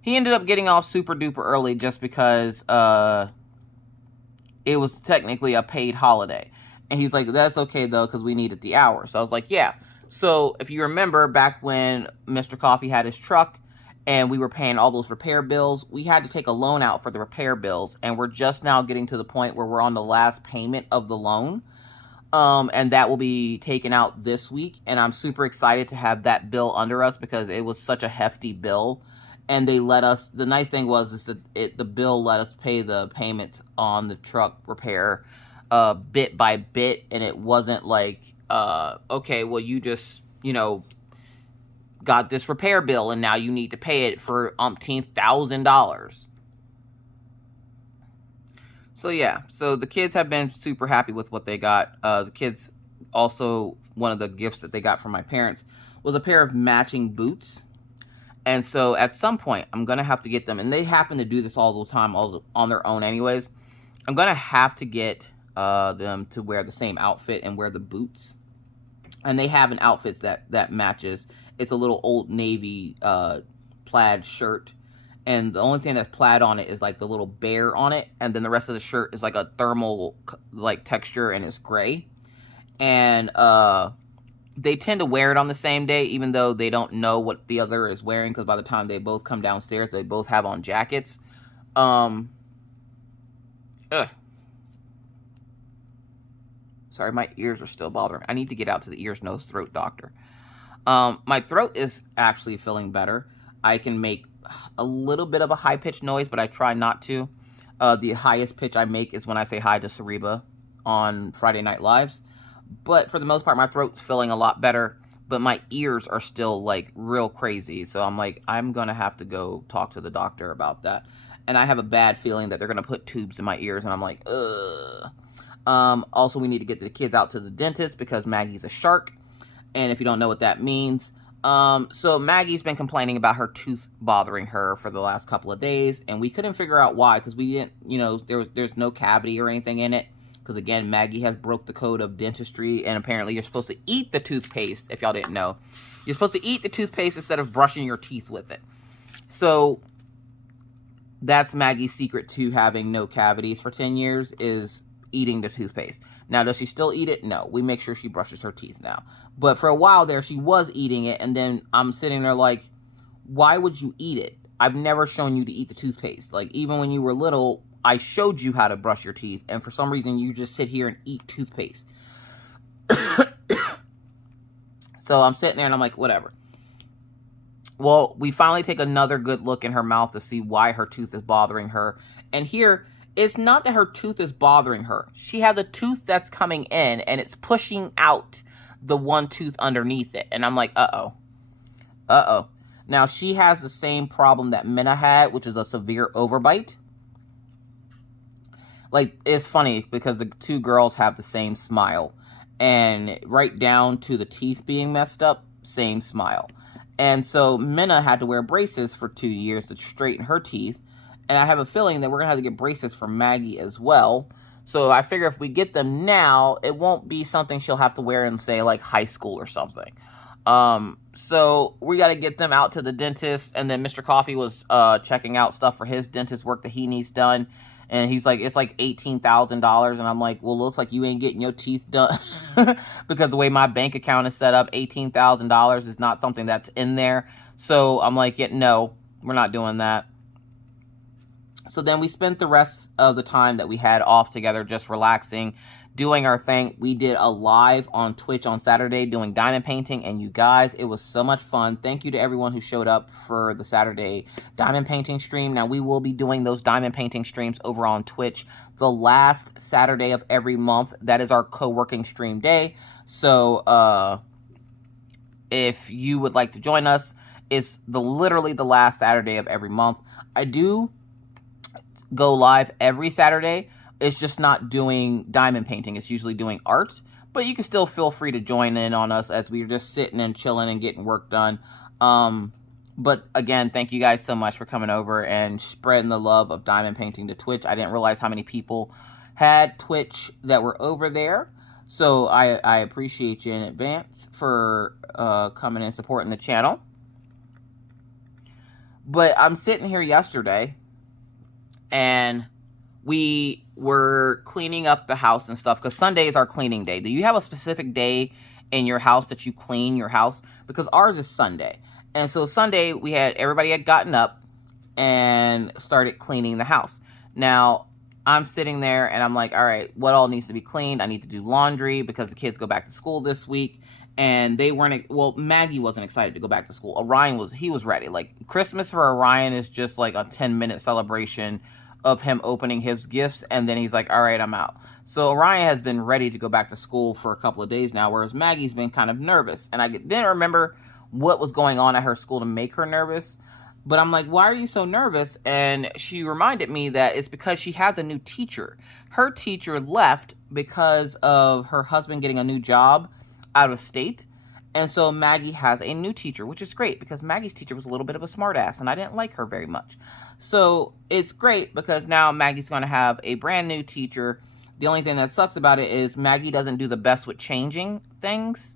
He ended up getting off super duper early just because it was technically a paid holiday. And he's like, that's okay though, because we needed the hours. So I was like, yeah. So if you remember back when Mr. Coffee had his truck and we were paying all those repair bills, we had to take a loan out for the repair bills. And we're just now getting to the point where we're on the last payment of the loan. And that will be taken out this week. And I'm super excited to have that bill under us because it was such a hefty bill. And they let us, the nice thing was is that the bill let us pay the payments on the truck repair bit by bit. And it wasn't like, okay, well, you just, got this repair bill and now you need to pay it for $1,000. So yeah, so the kids have been super happy with what they got. The kids also, one of the gifts that they got from my parents was a pair of matching boots. And so at some point, I'm going to have to get them. And they happen to do this all the time on their own anyways. I'm going to have to get them to wear the same outfit and wear the boots. And they have an outfit that matches. It's a little Old Navy plaid shirt. And the only thing that's plaid on it is like the little bear on it. And then the rest of the shirt is like a thermal like texture and it's gray. And they tend to wear it on the same day, even though they don't know what the other is wearing. Because by the time they both come downstairs, they both have on jackets. Sorry, my ears are still bothering. I need to get out to the ears, nose, throat doctor. My throat is actually feeling better. I can make a little bit of a high-pitched noise, but I try not to. The highest pitch I make is when I say hi to Cereba on Friday Night Lives. But for the most part, my throat's feeling a lot better. But my ears are still, like, real crazy. So I'm like, I'm going to have to go talk to the doctor about that. And I have a bad feeling that they're going to put tubes in my ears. And I'm like, ugh. Also, we need to get the kids out to the dentist because Maggie's a shark. And if you don't know what that means, so Maggie's been complaining about her tooth bothering her for the last couple of days. And we couldn't figure out why because we didn't, there's no cavity or anything in it. Because again, Maggie has broke the code of dentistry. And apparently you're supposed to eat the toothpaste, if y'all didn't know. You're supposed to eat the toothpaste instead of brushing your teeth with it. So that's Maggie's secret to having no cavities for 10 years is eating the toothpaste. Now, does she still eat it? No. We make sure she brushes her teeth now. But for a while there, she was eating it. And then I'm sitting there like, why would you eat it? I've never shown you to eat the toothpaste. Like, even when you were little, I showed you how to brush your teeth. And for some reason, you just sit here and eat toothpaste. So I'm sitting there and I'm like, whatever. Well, we finally take another good look in her mouth to see why her tooth is bothering her. And here, it's not that her tooth is bothering her. She has a tooth that's coming in and it's pushing out the one tooth underneath it. And I'm like, uh-oh. Uh-oh. Now, she has the same problem that Minna had, which is a severe overbite. Like, it's funny because the two girls have the same smile. And right down to the teeth being messed up, same smile. And so Minna had to wear braces for 2 years to straighten her teeth. And I have a feeling that we're going to have to get braces for Maggie as well. So I figure if we get them now, it won't be something she'll have to wear in, say, like high school or something. So we got to get them out to the dentist. And then Mr. Coffee was checking out stuff for his dentist work that he needs done. And he's like, it's like $18,000. And I'm like, well, looks like you ain't getting your teeth done. Because the way my bank account is set up, $18,000 is not something that's in there. So I'm like, yeah, no, we're not doing that. So then we spent the rest of the time that we had off together just relaxing, doing our thing. We did a live on Twitch on Saturday doing diamond painting, and you guys, it was so much fun. Thank you to everyone who showed up for the Saturday diamond painting stream. Now, we will be doing those diamond painting streams over on Twitch the last Saturday of every month. That is our co-working stream day. So, if you would like to join us, it's literally the last Saturday of every month. I do go live every Saturday. It's just not doing diamond painting. It's usually doing art. But you can still feel free to join in on us as we're just sitting and chilling and getting work done. But again, thank you guys so much for coming over and spreading the love of diamond painting to Twitch. I didn't realize how many people had Twitch that were over there. So I appreciate you in advance for coming and supporting the channel. But I'm sitting here yesterday, and we were cleaning up the house and stuff, because Sunday is our cleaning day. Do you have a specific day in your house that you clean your house? Because ours is Sunday. And so Sunday, everybody had gotten up and started cleaning the house. Now, I'm sitting there and I'm like, all right, what all needs to be cleaned? I need to do laundry because the kids go back to school this week. And they weren't, well, Maggie wasn't excited to go back to school. Orion was ready. Like, Christmas for Orion is just like a 10-minute celebration of him opening his gifts, and then he's like, all right, I'm out. So Orion has been ready to go back to school for a couple of days now, whereas Maggie's been kind of nervous. And I didn't remember what was going on at her school to make her nervous. But I'm like, why are you so nervous? And she reminded me that it's because she has a new teacher. Her teacher left because of her husband getting a new job out of state. And so Maggie has a new teacher, which is great because Maggie's teacher was a little bit of a smartass and I didn't like her very much. So it's great because now Maggie's going to have a brand new teacher. The only thing that sucks about it is Maggie doesn't do the best with changing things.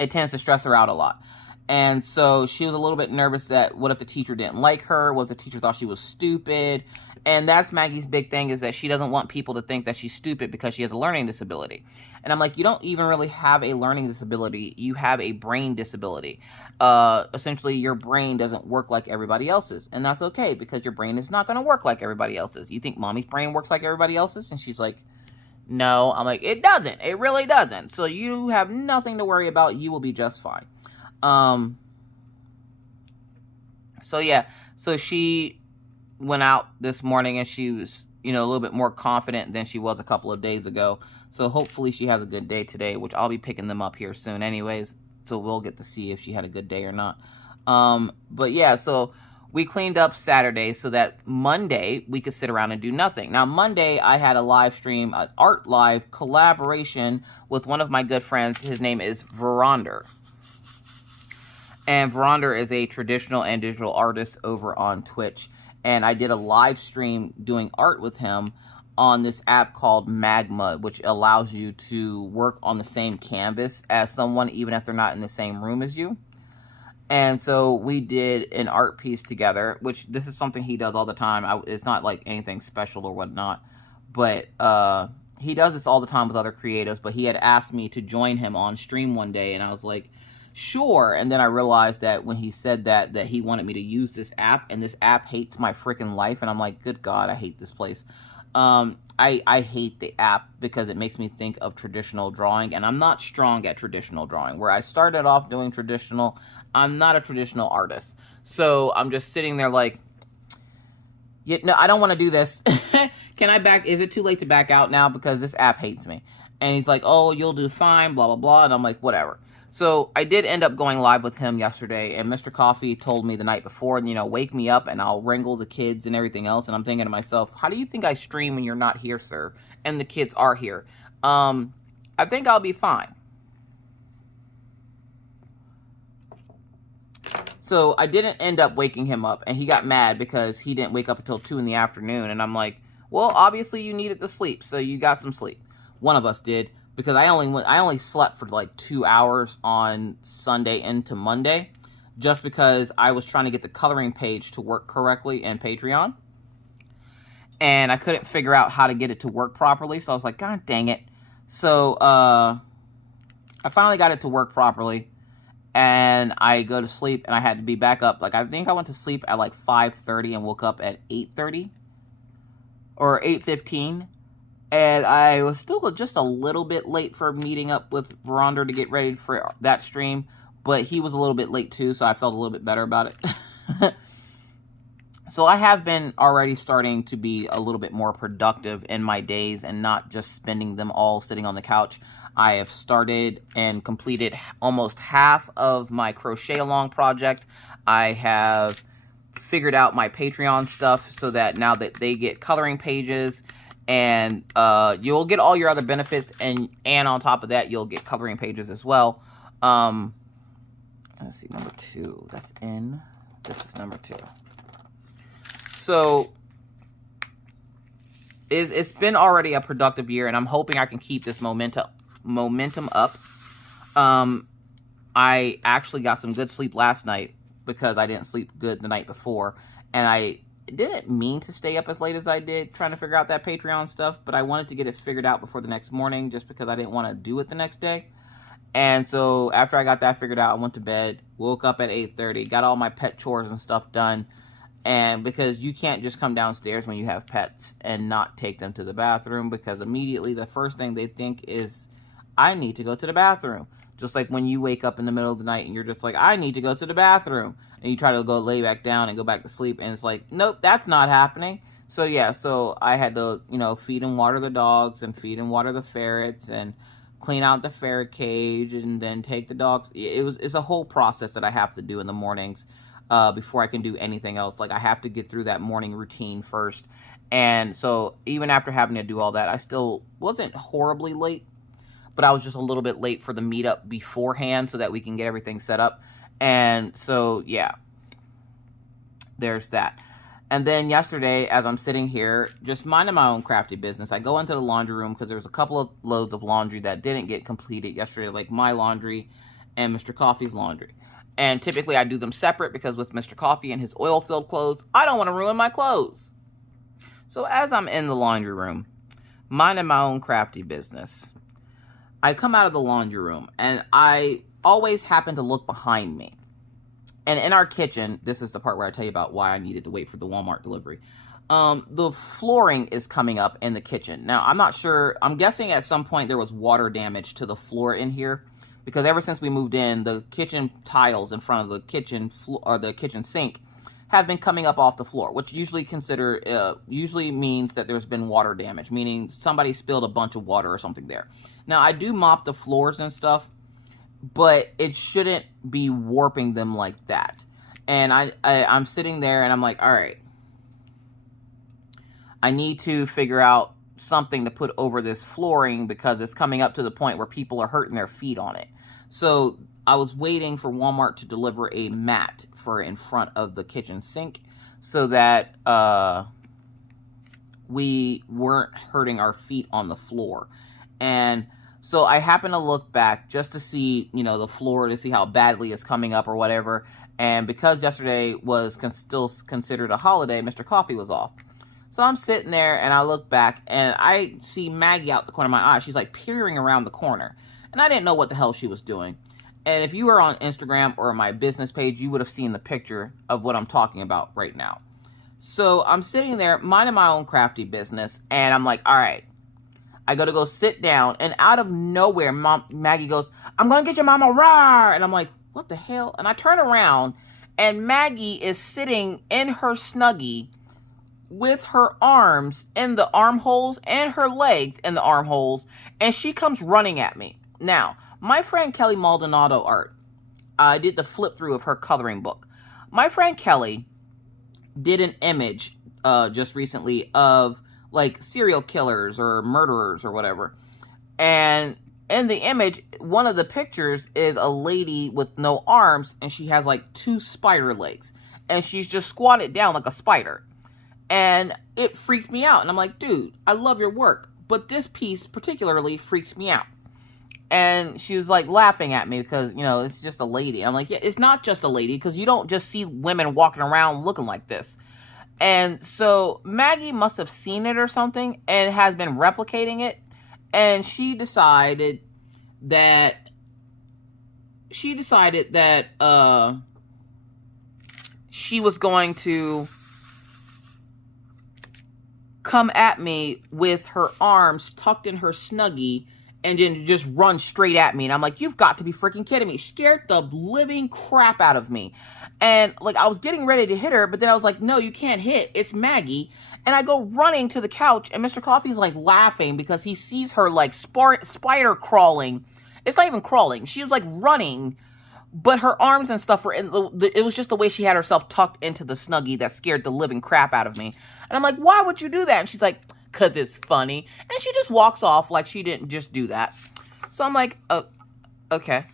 It tends to stress her out a lot. And so she was a little bit nervous that what if the teacher didn't like her? What if the teacher thought she was stupid? And that's Maggie's big thing, is that she doesn't want people to think that she's stupid because she has a learning disability. And I'm like, you don't even really have a learning disability. You have a brain disability. Essentially, your brain doesn't work like everybody else's. And that's okay because your brain is not going to work like everybody else's. You think mommy's brain works like everybody else's? And she's like, no. I'm like, it doesn't. It really doesn't. So you have nothing to worry about. You will be just fine. So yeah, so she went out this morning and she was, a little bit more confident than she was a couple of days ago. So hopefully she has a good day today, which I'll be picking them up here soon anyways. So we'll get to see if she had a good day or not. But yeah, so we cleaned up Saturday so that Monday we could sit around and do nothing. Now, Monday I had a live stream, an art live collaboration with one of my good friends. His name is Veronder. And Veronder is a traditional and digital artist over on Twitch. And I did a live stream doing art with him on this app called Magma, which allows you to work on the same canvas as someone, even if they're not in the same room as you. And so we did an art piece together, which this is something he does all the time. It's not like anything special or whatnot. But he does this all the time with other creatives. But he had asked me to join him on stream one day. And I was like, sure. And then I realized that when he said that he wanted me to use this app, and this app hates my freaking life. And I'm like, good God, I hate this place. I hate the app because it makes me think of traditional drawing, and I'm not strong at traditional drawing. Where I started off doing traditional, I'm not a traditional artist. So I'm just sitting there like, yeah, no, I don't want to do this. Can I back? Is it too late to back out now? Because this app hates me. And he's like, oh, you'll do fine, blah, blah, blah. And I'm like, whatever. So I did end up going live with him yesterday. And Mr. Coffee told me the night before, you know, wake me up and I'll wrangle the kids and everything else. And I'm thinking to myself, how do you think I stream when you're not here, sir? And the kids are here. I think I'll be fine. So I didn't end up waking him up, and he got mad because he didn't wake up until 2 in the afternoon. And I'm like, well, obviously you needed to sleep, so you got some sleep. One of us did, because I only slept for like 2 hours on Sunday into Monday, just because I was trying to get the coloring page to work correctly in Patreon. And I couldn't figure out how to get it to work properly, so I was like, God dang it. So I finally got it to work properly. And I go to sleep, and I had to be back up. Like, I think I went to sleep at like 5:30 and woke up at 8:30 or 8:15. And I was still just a little bit late for meeting up with Rhonda to get ready for that stream. But he was a little bit late too, so I felt a little bit better about it. So I have been already starting to be a little bit more productive in my days and not just spending them all sitting on the couch. I have started and completed almost half of my crochet along project. I have figured out my Patreon stuff so that now that they get coloring pages, and you'll get all your other benefits, and on top of that, you'll get coloring pages as well. Let's see, number 2. That's in. This is number 2. So it's been already a productive year, and I'm hoping I can keep this momentum up. I actually got some good sleep last night because I didn't sleep good the night before, and I didn't mean to stay up as late as I did trying to figure out that Patreon stuff, but I wanted to get it figured out before the next morning just because I didn't want to do it the next day. And so after I got that figured out, I went to bed, woke up at 8:30, got all my pet chores and stuff done. And because you can't just come downstairs when you have pets and not take them to the bathroom, because immediately the first thing they think is, I need to go to the bathroom. Just like when you wake up in the middle of the night and you're just like, I need to go to the bathroom. And you try to go lay back down and go back to sleep. And it's like, nope, that's not happening. So yeah, so I had to, you know, feed and water the dogs and feed and water the ferrets and clean out the ferret cage and then take the dogs. It's a whole process that I have to do in the mornings. Before I can do anything else. Like, I have to get through that morning routine first. And so even after having to do all that, I still wasn't horribly late, but I was just a little bit late for the meetup beforehand so that we can get everything set up. And so, yeah, there's that. And then yesterday, as I'm sitting here, just minding my own crafty business, I go into the laundry room because there was a couple of loads of laundry that didn't get completed yesterday, like my laundry and Mr. Coffee's laundry. And typically I do them separate because with Mr. Coffee and his oil-filled clothes, I don't want to ruin my clothes. So as I'm in the laundry room, minding my own crafty business, I come out of the laundry room and I always happen to look behind me. And in our kitchen, this is the part where I tell you about why I needed to wait for the Walmart delivery. The flooring is coming up in the kitchen. Now, I'm not sure. I'm guessing at some point there was water damage to the floor in here. Because ever since we moved in, the kitchen tiles in front of the kitchen floor or the kitchen sink have been coming up off the floor, which usually means that there's been water damage, meaning somebody spilled a bunch of water or something there. Now, I do mop the floors and stuff, but it shouldn't be warping them like that. And I'm sitting there and I'm like, all right, I need to figure out something to put over this flooring because it's coming up to the point where people are hurting their feet on it. So I was waiting for Walmart to deliver a mat for in front of the kitchen sink so that we weren't hurting our feet on the floor. And so I happened to look back just to see, you know, the floor to see how badly it's coming up or whatever. And because yesterday was still considered a holiday, Mr. Coffee was off. So I'm sitting there and I look back and I see Maggie out the corner of my eye. She's like peering around the corner. And I didn't know what the hell she was doing. And if you were on Instagram or my business page, you would have seen the picture of what I'm talking about right now. So I'm sitting there minding my own crafty business, and I'm like, all right, I got to go sit down, and out of nowhere, Maggie goes, I'm going to get your mama, rawr! And I'm like, what the hell? And I turn around, and Maggie is sitting in her Snuggie with her arms in the armholes and her legs in the armholes, and she comes running at me. Now, my friend Kelly Maldonado art, I did the flip through of her coloring book. My friend Kelly did an image just recently of like serial killers or murderers or whatever. And in the image, one of the pictures is a lady with no arms, and she has like 2 spider legs, and she's just squatted down like a spider. And it freaked me out. And I'm like, dude, I love your work, but this piece particularly freaks me out. And she was like laughing at me because, you know, it's just a lady. I'm like, yeah, it's not just a lady, because you don't just see women walking around looking like this. And so Maggie must have seen it or something and has been replicating it. And she decided that she was going to come at me with her arms tucked in her Snuggie and then just run straight at me. And I'm like, you've got to be freaking kidding me. She scared the living crap out of me. And like, I was getting ready to hit her, but then I was like, no, you can't hit. It's Maggie. And I go running to the couch, and Mr. Coffee's like laughing because he sees her like spider crawling. It's not even crawling. She was like running, but her arms and stuff were in it was just the way she had herself tucked into the Snuggie that scared the living crap out of me. And I'm like, why would you do that? And she's like, because it's funny. And she just walks off like she didn't just do that. So I'm like, oh, okay.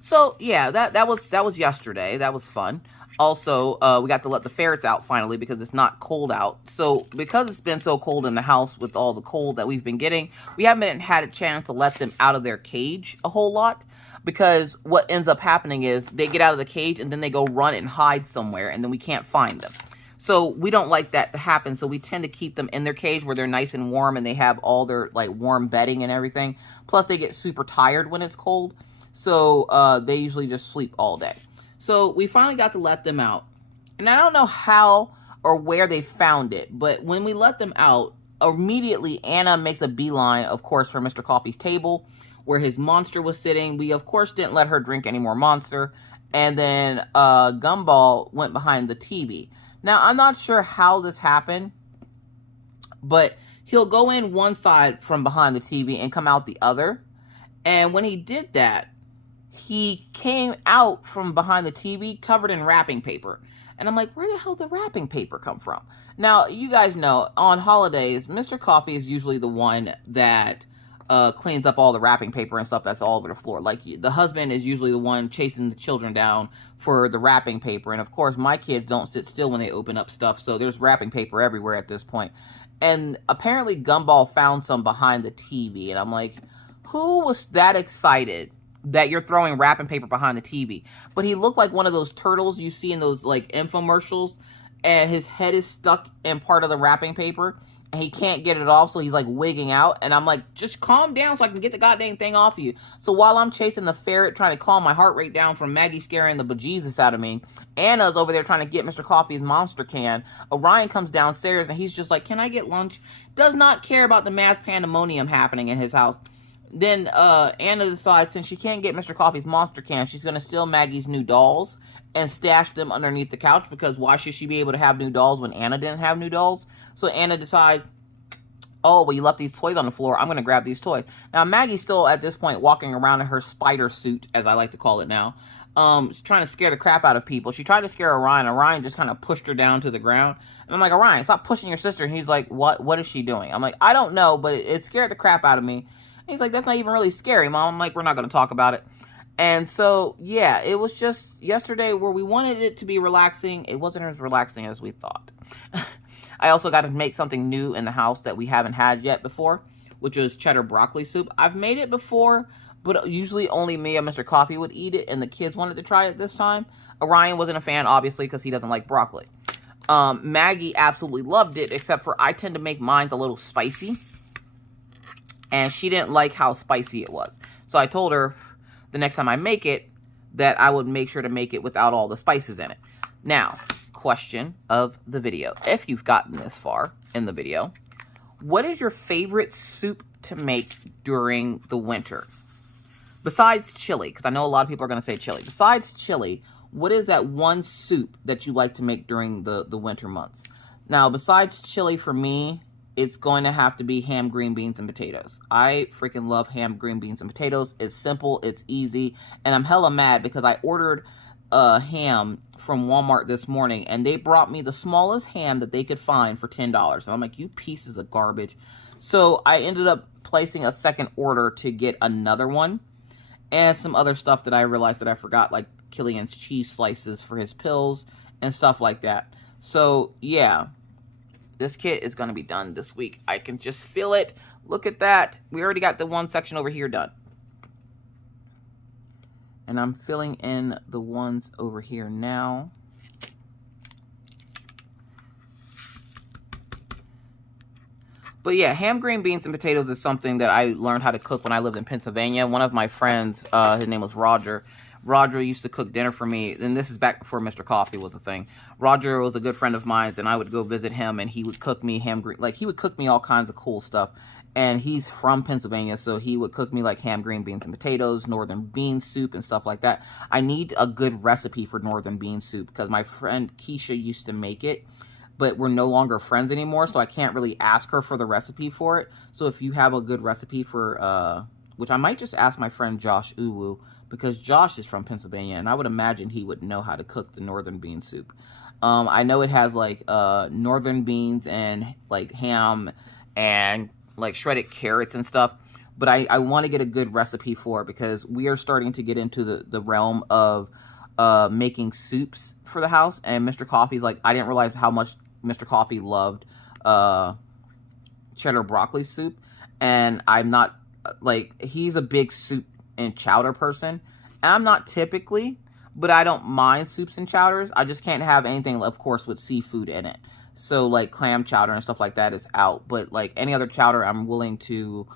So yeah, that was yesterday. That was fun. Also, we got to let the ferrets out finally because it's not cold out. So because it's been so cold in the house with all the cold that we've been getting, we haven't had a chance to let them out of their cage a whole lot. Because what ends up happening is they get out of the cage and then they go run and hide somewhere, and then we can't find them. So we don't like that to happen. So we tend to keep them in their cage where they're nice and warm and they have all their like warm bedding and everything. Plus they get super tired when it's cold. So they usually just sleep all day. So we finally got to let them out. And I don't know how or where they found it, but when we let them out, immediately Anna makes a beeline, of course, for Mr. Coffee's table where his Monster was sitting. We, of course, didn't let her drink any more Monster. And then Gumball went behind the TV. Now, I'm not sure how this happened, but he'll go in one side from behind the TV and come out the other. And when he did that, he came out from behind the TV covered in wrapping paper. And I'm like, where the hell did the wrapping paper come from? Now, you guys know, on holidays, Mr. Coffee is usually the one that cleans up all the wrapping paper and stuff that's all over the floor. Like, the husband is usually the one chasing the children down for the wrapping paper. And, of course, my kids don't sit still when they open up stuff, so there's wrapping paper everywhere at this point. And apparently Gumball found some behind the TV. And I'm like, who was that excited that you're throwing wrapping paper behind the TV? But he looked like one of those turtles you see in those, like, infomercials. And his head is stuck in part of the wrapping paper. And he can't get it off, so he's, like, wigging out. And I'm like, just calm down so I can get the goddamn thing off of you. So while I'm chasing the ferret, trying to calm my heart rate down from Maggie scaring the bejesus out of me, Anna's over there trying to get Mr. Coffee's Monster can. Orion comes downstairs, and he's just like, can I get lunch? Does not care about the mass pandemonium happening in his house. Then Anna decides, since she can't get Mr. Coffee's Monster can, she's going to steal Maggie's new dolls and stash them underneath the couch, because why should she be able to have new dolls when Anna didn't have new dolls? So Anna decides, oh, well, you left these toys on the floor. I'm going to grab these toys. Now, Maggie's still, at this point, walking around in her spider suit, as I like to call it now, trying to scare the crap out of people. She tried to scare Orion. Orion just kind of pushed her down to the ground. And I'm like, Orion, stop pushing your sister. And he's like, what is she doing? I'm like, I don't know, but it scared the crap out of me. And he's like, that's not even really scary, Mom. I'm like, we're not going to talk about it. And so, yeah, it was just yesterday where we wanted it to be relaxing. It wasn't as relaxing as we thought. I also got to make something new in the house that we haven't had yet before, which was cheddar broccoli soup. I've made it before, but usually only me and Mr. Coffee would eat it, and the kids wanted to try it this time. Orion wasn't a fan, obviously, because he doesn't like broccoli. Maggie absolutely loved it, except for I tend to make mine a little spicy, and she didn't like how spicy it was. So I told her the next time I make it that I would make sure to make it without all the spices in it. Now, question of the video, if you've gotten this far in the video. What is your favorite soup to make during the winter? Besides chili, because I know a lot of people are going to say chili. Besides chili, what is that one soup that you like to make during the winter months? Now, besides chili, for me, it's going to have to be ham, green beans, and potatoes. I freaking love ham, green beans, and potatoes. It's simple, it's easy, and I'm hella mad because I ordered ham from Walmart this morning, and they brought me the smallest ham that they could find for $10. And I'm like, you pieces of garbage. So I ended up placing a second order to get another one, and some other stuff that I realized that I forgot, like Killian's cheese slices for his pills and stuff like that. So yeah, this kit is going to be done this week. I can just feel it. Look at that. We already got the one section over here done. And I'm filling in the ones over here now. But yeah, ham, green beans, and potatoes is something that I learned how to cook when I lived in Pennsylvania. One of my friends, his name was Roger. Roger used to cook dinner for me, and this is back before Mr. Coffee was a thing. Roger was a good friend of mine, and I would go visit him, and he would cook me he would cook me all kinds of cool stuff. And he's from Pennsylvania, so he would cook me like ham, green beans, and potatoes, northern bean soup, and stuff like that. I need a good recipe for northern bean soup because my friend Keisha used to make it, but we're no longer friends anymore, so I can't really ask her for the recipe for it. So if you have a good recipe for, which I might just ask my friend Josh Uwu, because Josh is from Pennsylvania, and I would imagine he would know how to cook the northern bean soup. I know it has, like, northern beans and, like, ham and, like, shredded carrots and stuff. But I want to get a good recipe for it because we are starting to get into the realm of making soups for the house. And Mr. Coffee's like, I didn't realize how much Mr. Coffee loved cheddar broccoli soup. And I'm not, like, he's a big soup and chowder person. I'm not typically, but I don't mind soups and chowders. I just can't have anything, of course, with seafood in it. So, like, clam chowder and stuff like that is out. But, like, any other chowder, I'm willing to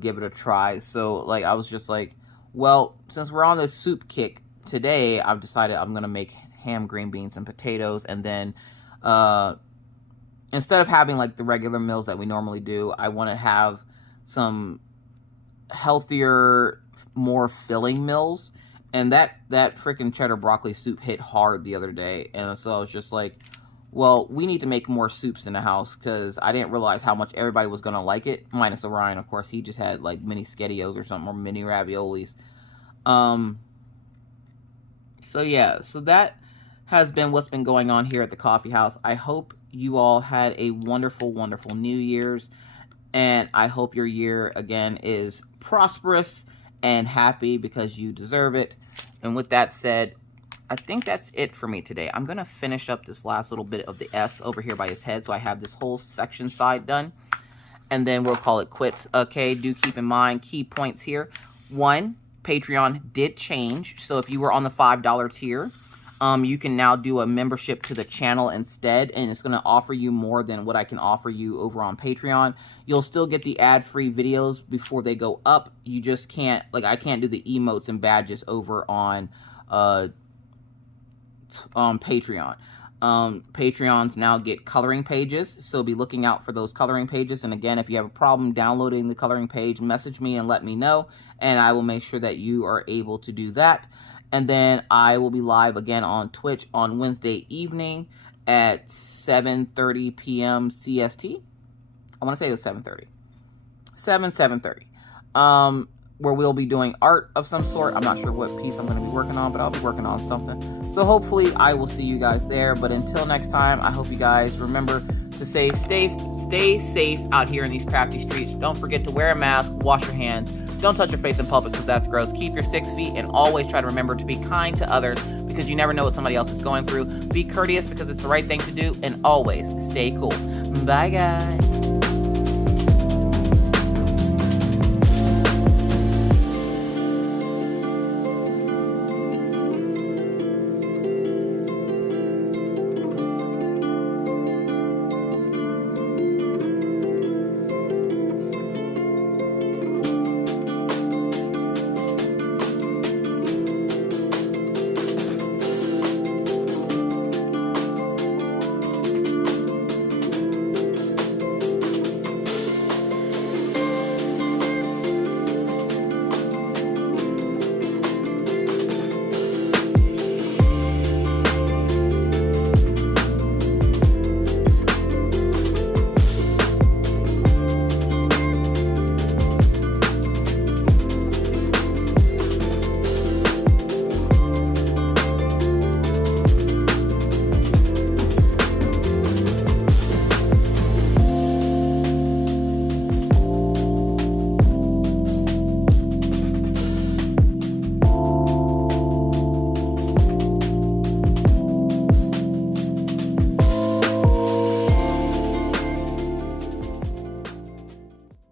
give it a try. So, like, I was just like, well, since we're on the soup kick today, I've decided I'm going to make ham, green beans, and potatoes. And then, instead of having, like, the regular meals that we normally do, I want to have some healthier, more filling meals. And that freaking cheddar broccoli soup hit hard the other day. And so I was just like, well, we need to make more soups in the house because I didn't realize how much everybody was going to like it. Minus Orion, of course. He just had, like, mini SpaghettiOs or something, or mini raviolis. So, yeah. So, that has been what's been going on here at the coffee house. I hope you all had a wonderful, wonderful New Year's. And I hope your year, again, is prosperous and happy because you deserve it. And with that said, I think that's it for me today. I'm going to finish up this last little bit of the S over here by his head so I have this whole section side done. And then we'll call it quits. Okay, do keep in mind key points here. 1, Patreon did change. So if you were on the $5 tier, you can now do a membership to the channel instead. And it's going to offer you more than what I can offer you over on Patreon. You'll still get the ad-free videos before they go up. You just can't, like, I can't do the emotes and badges over on Patreon. Patreons now get coloring pages, so be looking out for those coloring pages. And again, if you have a problem downloading the coloring page, message me and let me know, and I will make sure that you are able to do that. And then I will be live again on Twitch on Wednesday evening at 7:30 p.m. CST. I want to say it was 7:30. 7:30. Where we'll be doing art of some sort. I'm not sure what piece I'm going to be working on, but I'll be working on something. So hopefully I will see you guys there. But until next time, I hope you guys remember to stay safe out here in these crafty streets. Don't forget to wear a mask, wash your hands, don't touch your face in public because that's gross. Keep your 6 feet and always try to remember to be kind to others because you never know what somebody else is going through. Be courteous because it's the right thing to do, and always stay cool. Bye, guys.